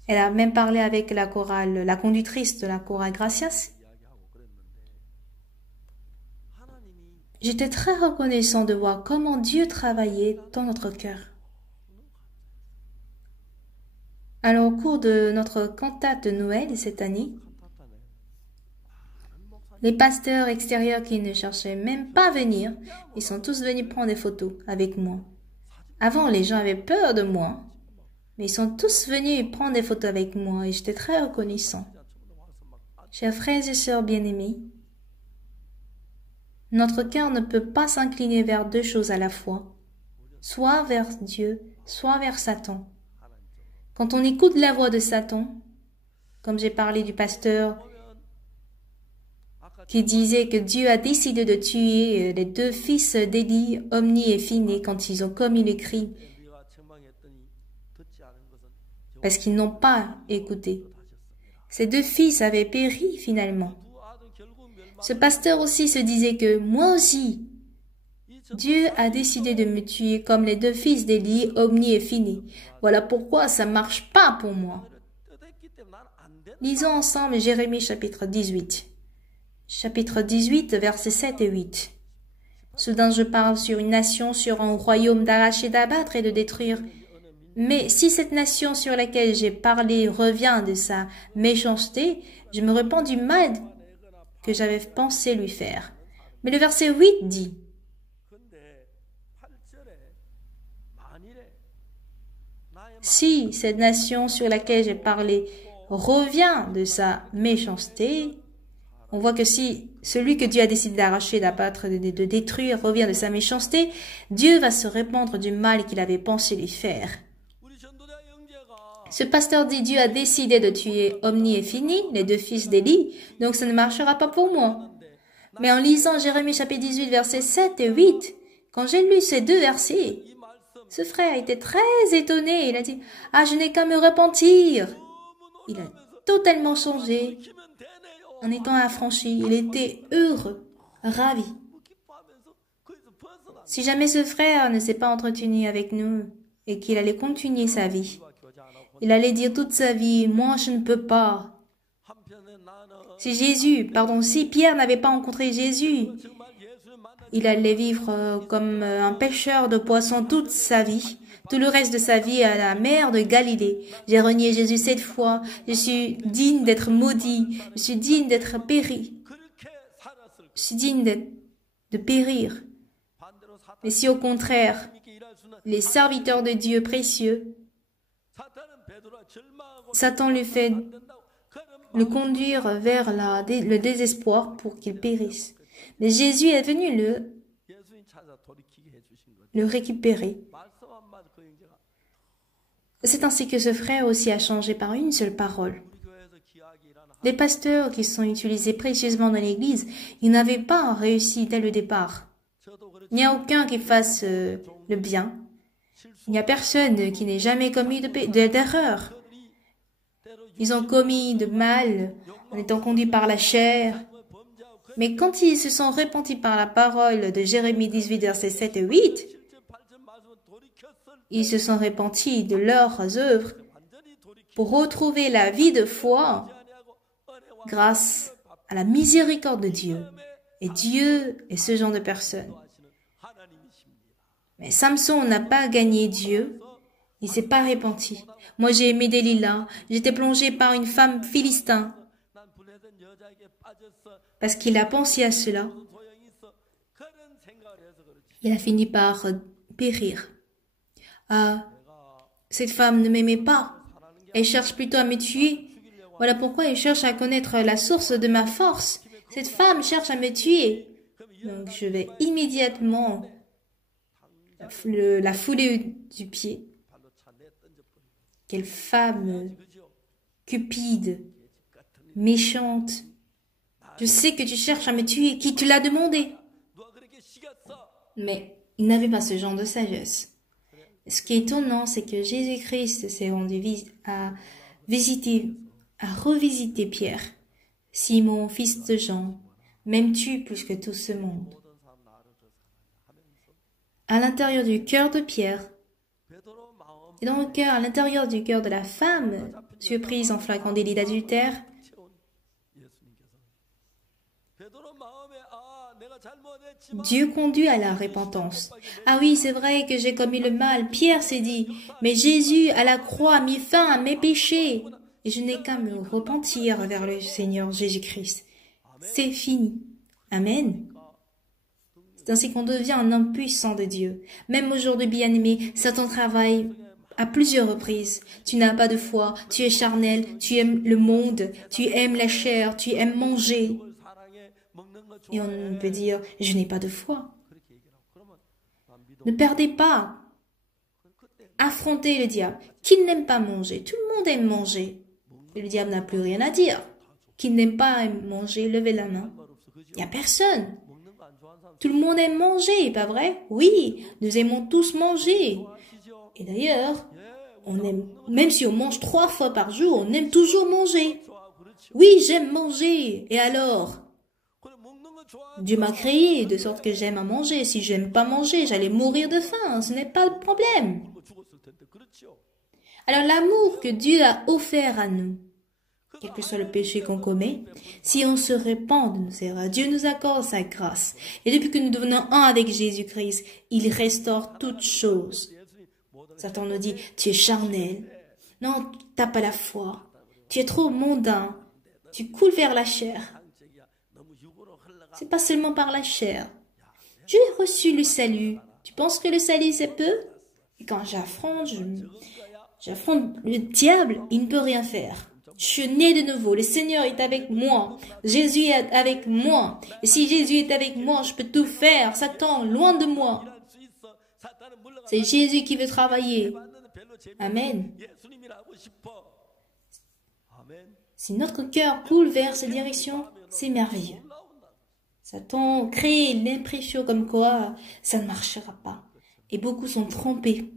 Elle a même parlé avec la chorale, la conductrice de la chorale Gracias. J'étais très reconnaissant de voir comment Dieu travaillait dans notre cœur. Alors, au cours de notre cantate de Noël cette année, les pasteurs extérieurs qui ne cherchaient même pas à venir, ils sont tous venus prendre des photos avec moi. Avant, les gens avaient peur de moi, mais ils sont tous venus prendre des photos avec moi et j'étais très reconnaissant. Chers frères et sœurs bien-aimés, notre cœur ne peut pas s'incliner vers deux choses à la fois, soit vers Dieu, soit vers Satan. Quand on écoute la voix de Satan, comme j'ai parlé du pasteur qui disait que Dieu a décidé de tuer les deux fils d'Élie, Omni et Phiné, quand ils ont commis le crime, parce qu'ils n'ont pas écouté. Ces deux fils avaient péri finalement. Ce pasteur aussi se disait que moi aussi, Dieu a décidé de me tuer comme les deux fils d'Élie, Omni et Fini. Voilà pourquoi ça marche pas pour moi. Lisons ensemble Jérémie chapitre 18. Chapitre 18, versets 7 et 8. Soudain je parle sur une nation, sur un royaume d'arracher, d'abattre et de détruire. Mais si cette nation sur laquelle j'ai parlé revient de sa méchanceté, je me repens du mal que j'avais pensé lui faire. Mais le verset 8 dit, si cette nation sur laquelle j'ai parlé revient de sa méchanceté, on voit que si celui que Dieu a décidé d'arracher, d'abattre, de détruire revient de sa méchanceté, Dieu va se répandre du mal qu'il avait pensé lui faire. Ce pasteur dit Dieu a décidé de tuer Omni et Fini, les deux fils d'Élie, donc ça ne marchera pas pour moi. Mais en lisant Jérémie chapitre 18, versets 7 et 8, quand j'ai lu ces deux versets, ce frère était très étonné. Il a dit, « Ah, je n'ai qu'à me repentir. » Il a totalement changé. En étant affranchi, il était heureux, ravi. Si jamais ce frère ne s'est pas entretenu avec nous et qu'il allait continuer sa vie, il allait dire toute sa vie, « Moi, je ne peux pas. » Si Pierre n'avait pas rencontré Jésus, il allait vivre comme un pêcheur de poissons toute sa vie, tout le reste de sa vie à la mer de Galilée. J'ai renié Jésus 7 fois, je suis digne d'être maudit, je suis digne d'être péri, je suis digne de périr. Mais si au contraire, les serviteurs de Dieu précieux, Satan lui fait le conduire vers le désespoir pour qu'il périsse. Mais Jésus est venu le récupérer. C'est ainsi que ce frère aussi a changé par une seule parole. Les pasteurs qui sont utilisés précieusement dans l'Église, ils n'avaient pas réussi dès le départ. Il n'y a aucun qui fasse le bien. Il n'y a personne qui n'ait jamais commis d'erreur. Ils ont commis de mal en étant conduits par la chair. Mais quand ils se sont repentis par la parole de Jérémie 18, versets 7 et 8, ils se sont repentis de leurs œuvres pour retrouver la vie de foi grâce à la miséricorde de Dieu. Et Dieu est ce genre de personne. Mais Samson n'a pas gagné Dieu. Il ne s'est pas repenti. Moi, j'ai aimé Delilah. J'étais plongé par une femme philistin. Parce qu'il a pensé à cela. Il a fini par périr. Ah, cette femme ne m'aimait pas. Elle cherche plutôt à me tuer. Voilà pourquoi elle cherche à connaître la source de ma force. Cette femme cherche à me tuer. Donc, je vais immédiatement la fouler du pied. Quelle femme cupide, méchante. Je sais que tu cherches à me tuer. Qui te l'a demandé? Mais il n'avait pas ce genre de sagesse. Ce qui est étonnant, c'est que Jésus-Christ s'est rendu à revisiter Pierre. Simon, fils de Jean, m'aimes-tu plus que tout ce monde? À l'intérieur du cœur de Pierre, et dans le cœur, à l'intérieur du cœur de la femme, surprise en flagrant délit d'adultère, Dieu conduit à la repentance. Ah oui, c'est vrai que j'ai commis le mal. Pierre s'est dit, mais Jésus à la croix a mis fin à mes péchés. Et je n'ai qu'à me repentir vers le Seigneur Jésus-Christ. C'est fini. Amen. C'est ainsi qu'on devient un homme puissant de Dieu. Même aujourd'hui, bien-aimé, Satan travaille à plusieurs reprises. Tu n'as pas de foi, tu es charnel, tu aimes le monde, tu aimes la chair, tu aimes manger. Et on peut dire, je n'ai pas de foi. Ne perdez pas. Affrontez le diable. Qui n'aime pas manger? Tout le monde aime manger. Et le diable n'a plus rien à dire. Qui n'aime pas manger? Levez la main. Il n'y a personne. Tout le monde aime manger, pas vrai? Oui, nous aimons tous manger. Et d'ailleurs, on aime, même si on mange 3 fois par jour, on aime toujours manger. Oui, j'aime manger. Et alors? Dieu m'a créé de sorte que j'aime à manger. Si je n'aime pas manger, j'allais mourir de faim. Ce n'est pas le problème. Alors l'amour que Dieu a offert à nous, quel que soit le péché qu'on commet, si on se répand de nos erreurs, Dieu nous accorde sa grâce. Et depuis que nous devenons un avec Jésus-Christ, il restaure toutes choses. Satan nous dit, tu es charnel. Non, tu n'as pas la foi. Tu es trop mondain. Tu coules vers la chair. C'est pas seulement par la chair. J'ai reçu le salut. Tu penses que le salut c'est peu? Et quand j'affronte le diable, il ne peut rien faire. Je suis né de nouveau. Le Seigneur est avec moi. Jésus est avec moi. Et si Jésus est avec moi, je peux tout faire. Satan, loin de moi. C'est Jésus qui veut travailler. Amen. Si notre cœur coule vers cette direction, c'est merveilleux. Satan crée l'impression comme quoi ça ne marchera pas. Et beaucoup sont trompés.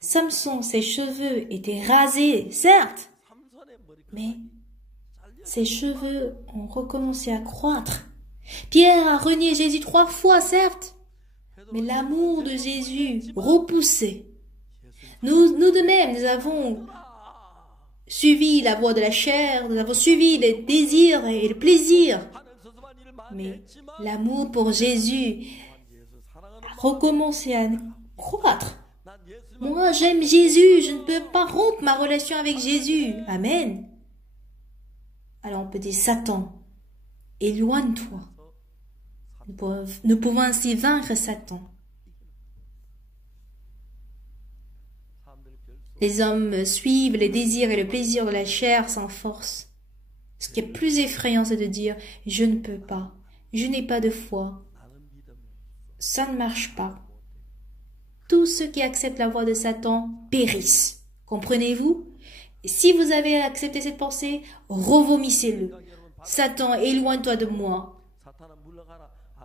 Samson, ses cheveux étaient rasés, certes, mais ses cheveux ont recommencé à croître. Pierre a renié Jésus 3 fois, certes, mais l'amour de Jésus repoussait. Nous de même, nous avons suivi la voie de la chair, nous avons suivi les désirs et le plaisir. Mais l'amour pour Jésus a recommencé à croître. Moi, j'aime Jésus, je ne peux pas rompre ma relation avec Jésus. Amen. Alors on peut dire, Satan, éloigne-toi. Nous pouvons ainsi vaincre Satan. Les hommes suivent les désirs et le plaisir de la chair sans force. Ce qui est plus effrayant, c'est de dire, je ne peux pas, je n'ai pas de foi. Ça ne marche pas. Tous ceux qui acceptent la voie de Satan périssent. Comprenez-vous? Et si vous avez accepté cette pensée, revomissez-le. Satan, éloigne-toi de moi.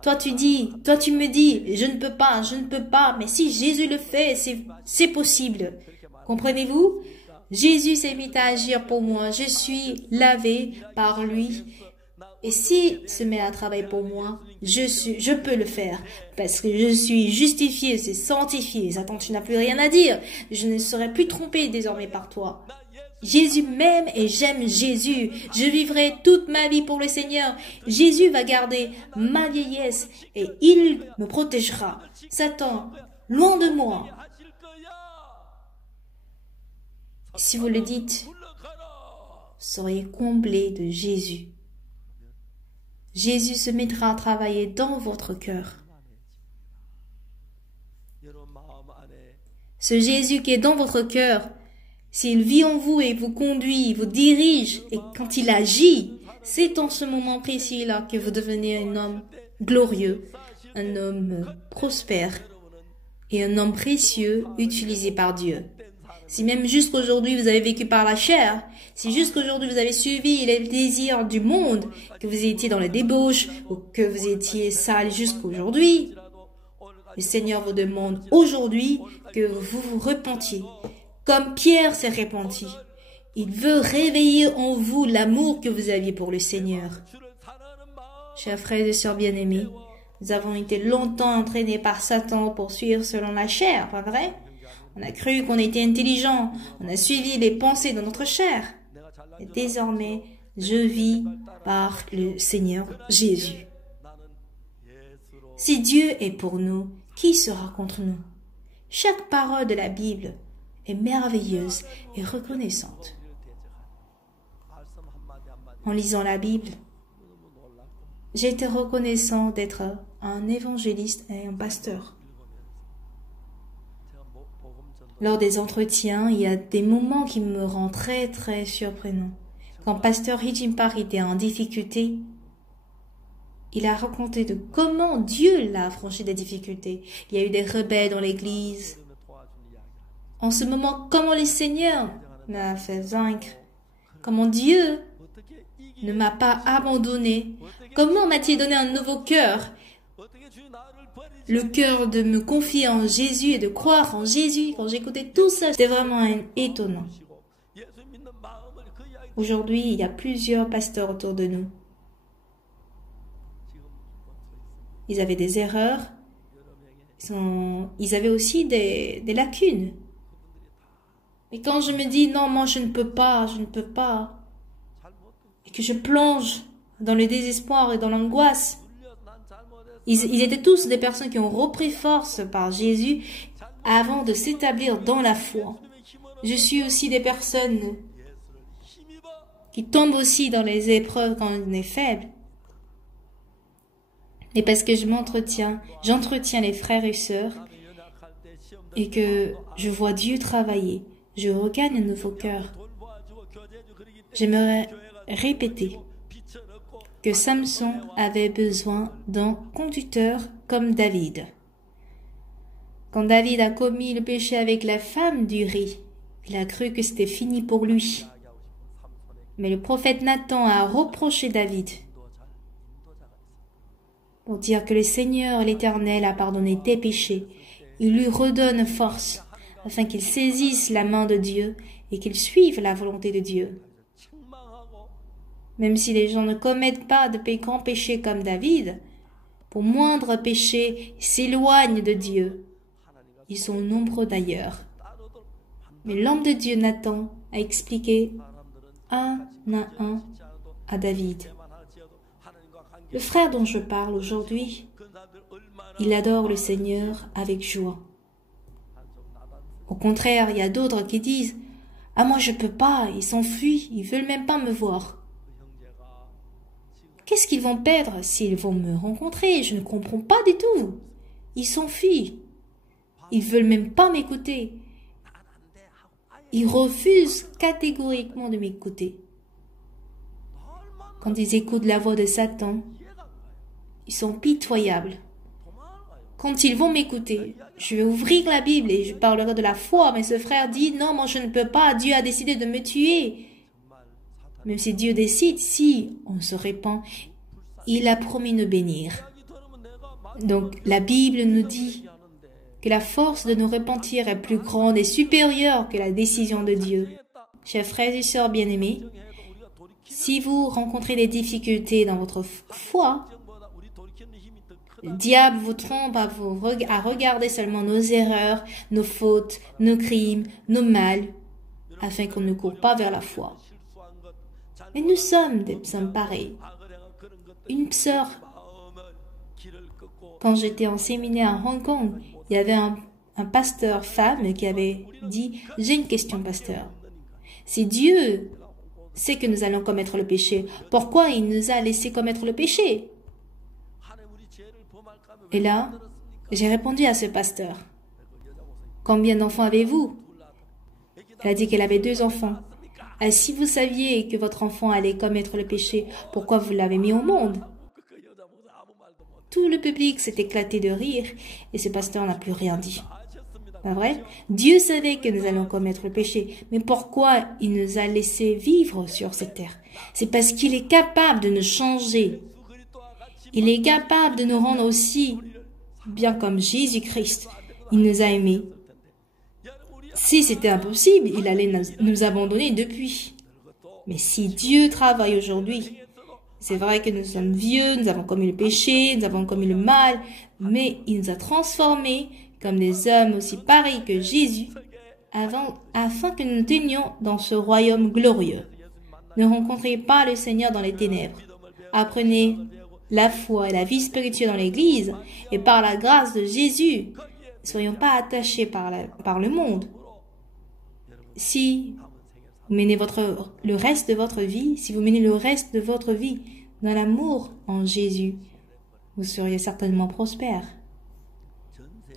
Toi tu me dis, je ne peux pas, mais si Jésus le fait, c'est possible. Comprenez-vous? Jésus s'est mis à agir pour moi, je suis lavé par lui. Et s'il se met à travailler pour moi, je peux le faire. Parce que je suis justifié, c'est sanctifié. Satan, tu n'as plus rien à dire. Je ne serai plus trompé désormais par toi. Jésus m'aime et j'aime Jésus. Je vivrai toute ma vie pour le Seigneur. Jésus va garder ma vieillesse et il me protégera. Satan, loin de moi. Si vous le dites, vous seriez comblé de Jésus. Jésus se mettra à travailler dans votre cœur. Ce Jésus qui est dans votre cœur, s'il vit en vous et vous conduit, vous dirige, et quand il agit, c'est en ce moment précis-là que vous devenez un homme glorieux, un homme prospère et un homme précieux utilisé par Dieu. Si même jusqu'aujourd'hui vous avez vécu par la chair, si jusqu'aujourd'hui vous avez suivi les désirs du monde, que vous étiez dans la débauche ou que vous étiez sale jusqu'aujourd'hui, le Seigneur vous demande aujourd'hui que vous vous repentiez, comme Pierre s'est repenti. Il veut réveiller en vous l'amour que vous aviez pour le Seigneur. Chers frères et sœurs bien-aimés, nous avons été longtemps entraînés par Satan pour suivre selon la chair, pas vrai? On a cru qu'on était intelligent, on a suivi les pensées de notre chair. Et désormais, je vis par le Seigneur Jésus. Si Dieu est pour nous, qui sera contre nous? Chaque parole de la Bible est merveilleuse et reconnaissante. En lisant la Bible, j'ai été reconnaissant d'être un évangéliste et un pasteur. Lors des entretiens, il y a des moments qui me rendent très très surprenants. Quand pasteur Hee Park était en difficulté, il a raconté de comment Dieu l'a affranchi des difficultés. Il y a eu des rebelles dans l'église. En ce moment, comment le Seigneur m'a fait vaincre. Comment Dieu ne m'a pas abandonné. Comment m'a-t-il donné un nouveau cœur? Le cœur de me confier en Jésus et de croire en Jésus. Quand j'écoutais tout ça, c'était vraiment étonnant. Aujourd'hui, il y a plusieurs pasteurs autour de nous. ils avaient des erreurs, ils avaient aussi des lacunes. Mais quand je me dis non, moi je ne peux pas, et que je plonge dans le désespoir et dans l'angoisse, ils étaient tous des personnes qui ont repris force par Jésus avant de s'établir dans la foi. Je suis aussi des personnes qui tombent aussi dans les épreuves quand on est faible. Et parce que j'entretiens les frères et sœurs et que je vois Dieu travailler, je regagne un nouveau cœur. J'aimerais répéter que Samson avait besoin d'un conducteur comme David. Quand David a commis le péché avec la femme d'Uri, il a cru que c'était fini pour lui. Mais le prophète Nathan a reproché David pour dire que le Seigneur, l'Éternel, a pardonné tes péchés. Il lui redonne force afin qu'il saisisse la main de Dieu et qu'il suive la volonté de Dieu. Même si les gens ne commettent pas de grands péchés comme David, pour moindre péché, ils s'éloignent de Dieu. Ils sont nombreux d'ailleurs. Mais l'homme de Dieu, Nathan, a expliqué un à un à David. Le frère dont je parle aujourd'hui, il adore le Seigneur avec joie. Au contraire, il y a d'autres qui disent « Ah, moi je peux pas, ils s'enfuient, ils veulent même pas me voir. » Qu'est-ce qu'ils vont perdre s'ils vont me rencontrer? Je ne comprends pas du tout. Ils s'enfuient. Ils veulent même pas m'écouter. Ils refusent catégoriquement de m'écouter. Quand ils écoutent la voix de Satan, ils sont pitoyables. Quand ils vont m'écouter, je vais ouvrir la Bible et je parlerai de la foi, mais ce frère dit, non, moi je ne peux pas, Dieu a décidé de me tuer. Même si Dieu décide, si on se répand, il a promis de nous bénir. Donc la Bible nous dit que la force de nous repentir est plus grande et supérieure que la décision de Dieu. Chers frères et sœurs bien-aimés, si vous rencontrez des difficultés dans votre foi, le diable vous trompe à regarder seulement nos erreurs, nos fautes, nos crimes, nos mal, afin qu'on ne court pas vers la foi. Mais nous sommes des hommes pareils. Une sœur, quand j'étais en séminaire à Hong Kong, il y avait un pasteur femme qui avait dit « J'ai une question, pasteur. Si Dieu sait que nous allons commettre le péché, pourquoi il nous a laissé commettre le péché ?» Et là, j'ai répondu à ce pasteur. « Combien d'enfants avez-vous » Elle a dit qu'elle avait 2 enfants. « Si vous saviez que votre enfant allait commettre le péché, pourquoi vous l'avez mis au monde ?» Tout le public s'est éclaté de rire et ce pasteur n'a plus rien dit. Pas vrai? Dieu savait que nous allons commettre le péché, mais pourquoi il nous a laissé vivre sur cette terre? C'est parce qu'il est capable de nous changer. Il est capable de nous rendre aussi bien comme Jésus-Christ. Il nous a aimés. Si c'était impossible, il allait nous abandonner depuis. Mais si Dieu travaille aujourd'hui, c'est vrai que nous sommes vieux, nous avons commis le péché, nous avons commis le mal, mais il nous a transformés comme des hommes aussi pareils que Jésus, afin que nous tenions dans ce royaume glorieux. Ne rencontrez pas le Seigneur dans les ténèbres. Apprenez la foi et la vie spirituelle dans l'Église, et par la grâce de Jésus, ne soyons pas attachés par le monde. Si vous menez le reste de votre vie, si vous menez le reste de votre vie dans l'amour en Jésus, vous seriez certainement prospère.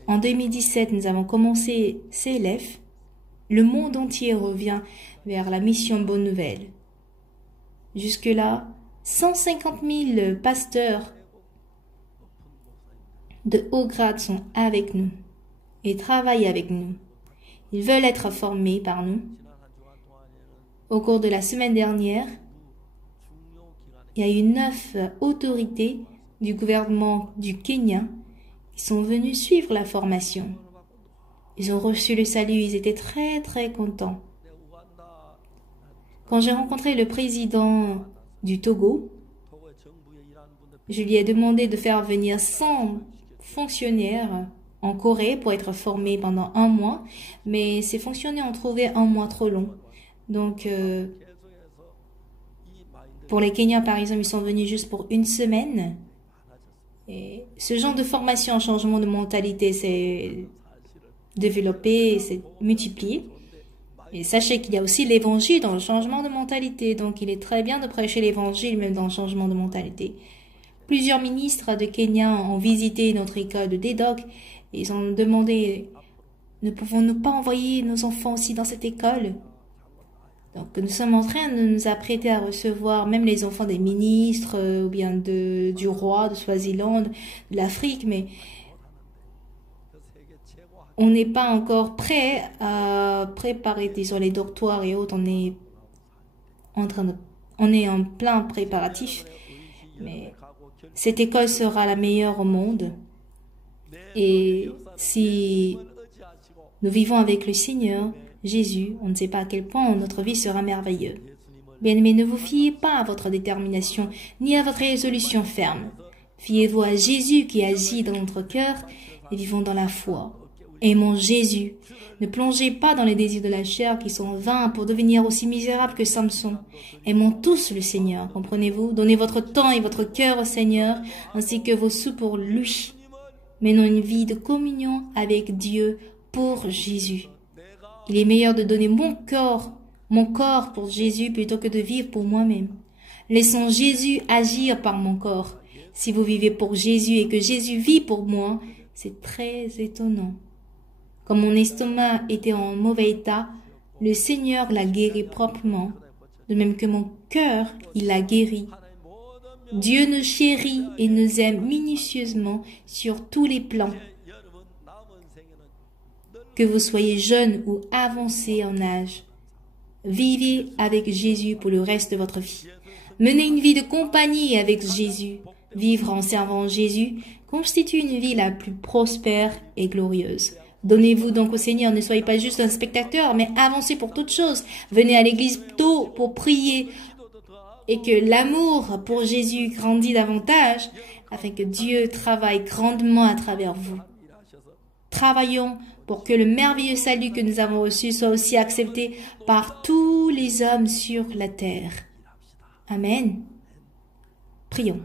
En 2017, nous avons commencé CLF. Le monde entier revient vers la mission Bonne Nouvelle. Jusque-là, 150 000 pasteurs de haut grade sont avec nous et travaillent avec nous. Ils veulent être formés par nous. Au cours de la semaine dernière, il y a eu 9 autorités du gouvernement du Kenya qui sont venus suivre la formation. Ils ont reçu le salut, ils étaient très très contents. Quand j'ai rencontré le président du Togo, Je lui ai demandé de faire venir 100 fonctionnaires en Corée pour être formés pendant 1 mois, mais ces fonctionnaires ont trouvé 1 mois trop long. Donc, pour les Kenyans, par exemple, ils sont venus juste pour 1 semaine. Et ce genre de formation en changement de mentalité s'est développé, s'est multiplié. Et sachez qu'il y a aussi l'évangile dans le changement de mentalité. Donc, il est très bien de prêcher l'évangile même dans le changement de mentalité. Plusieurs ministres de Kenya ont visité notre école de DEDOC. Ils ont demandé, ne pouvons-nous pas envoyer nos enfants aussi dans cette école? Donc, nous sommes en train de nous apprêter à recevoir même les enfants des ministres ou bien du roi de Swaziland, de l'Afrique, mais on n'est pas encore prêt à préparer, disons, les dortoirs et autres. On est en plein préparatif, mais cette école sera la meilleure au monde. Et si nous vivons avec le Seigneur, Jésus, on ne sait pas à quel point notre vie sera merveilleuse. Bien-aimés, ne vous fiez pas à votre détermination, ni à votre résolution ferme. Fiez-vous à Jésus qui agit dans notre cœur et vivons dans la foi. Aimons Jésus. Ne plongez pas dans les désirs de la chair qui sont vains pour devenir aussi misérables que Samson. Aimons tous le Seigneur, comprenez-vous? Donnez votre temps et votre cœur au Seigneur, ainsi que vos sous pour lui. Menons une vie de communion avec Dieu pour Jésus. Il est meilleur de donner mon corps pour Jésus plutôt que de vivre pour moi-même. Laissons Jésus agir par mon corps. Si vous vivez pour Jésus et que Jésus vit pour moi, c'est très étonnant. Comme mon estomac était en mauvais état, le Seigneur l'a guéri proprement, de même que mon cœur, il l'a guéri. Dieu nous chérit et nous aime minutieusement sur tous les plans. Que vous soyez jeune ou avancé en âge, vivez avec Jésus pour le reste de votre vie. Menez une vie de compagnie avec Jésus. Vivre en servant Jésus constitue une vie la plus prospère et glorieuse. Donnez-vous donc au Seigneur, ne soyez pas juste un spectateur, mais avancez pour toutes choses. Venez à l'église tôt pour prier et que l'amour pour Jésus grandit davantage afin que Dieu travaille grandement à travers vous. Travaillons pour que le merveilleux salut que nous avons reçu soit aussi accepté par tous les hommes sur la terre. Amen. Prions.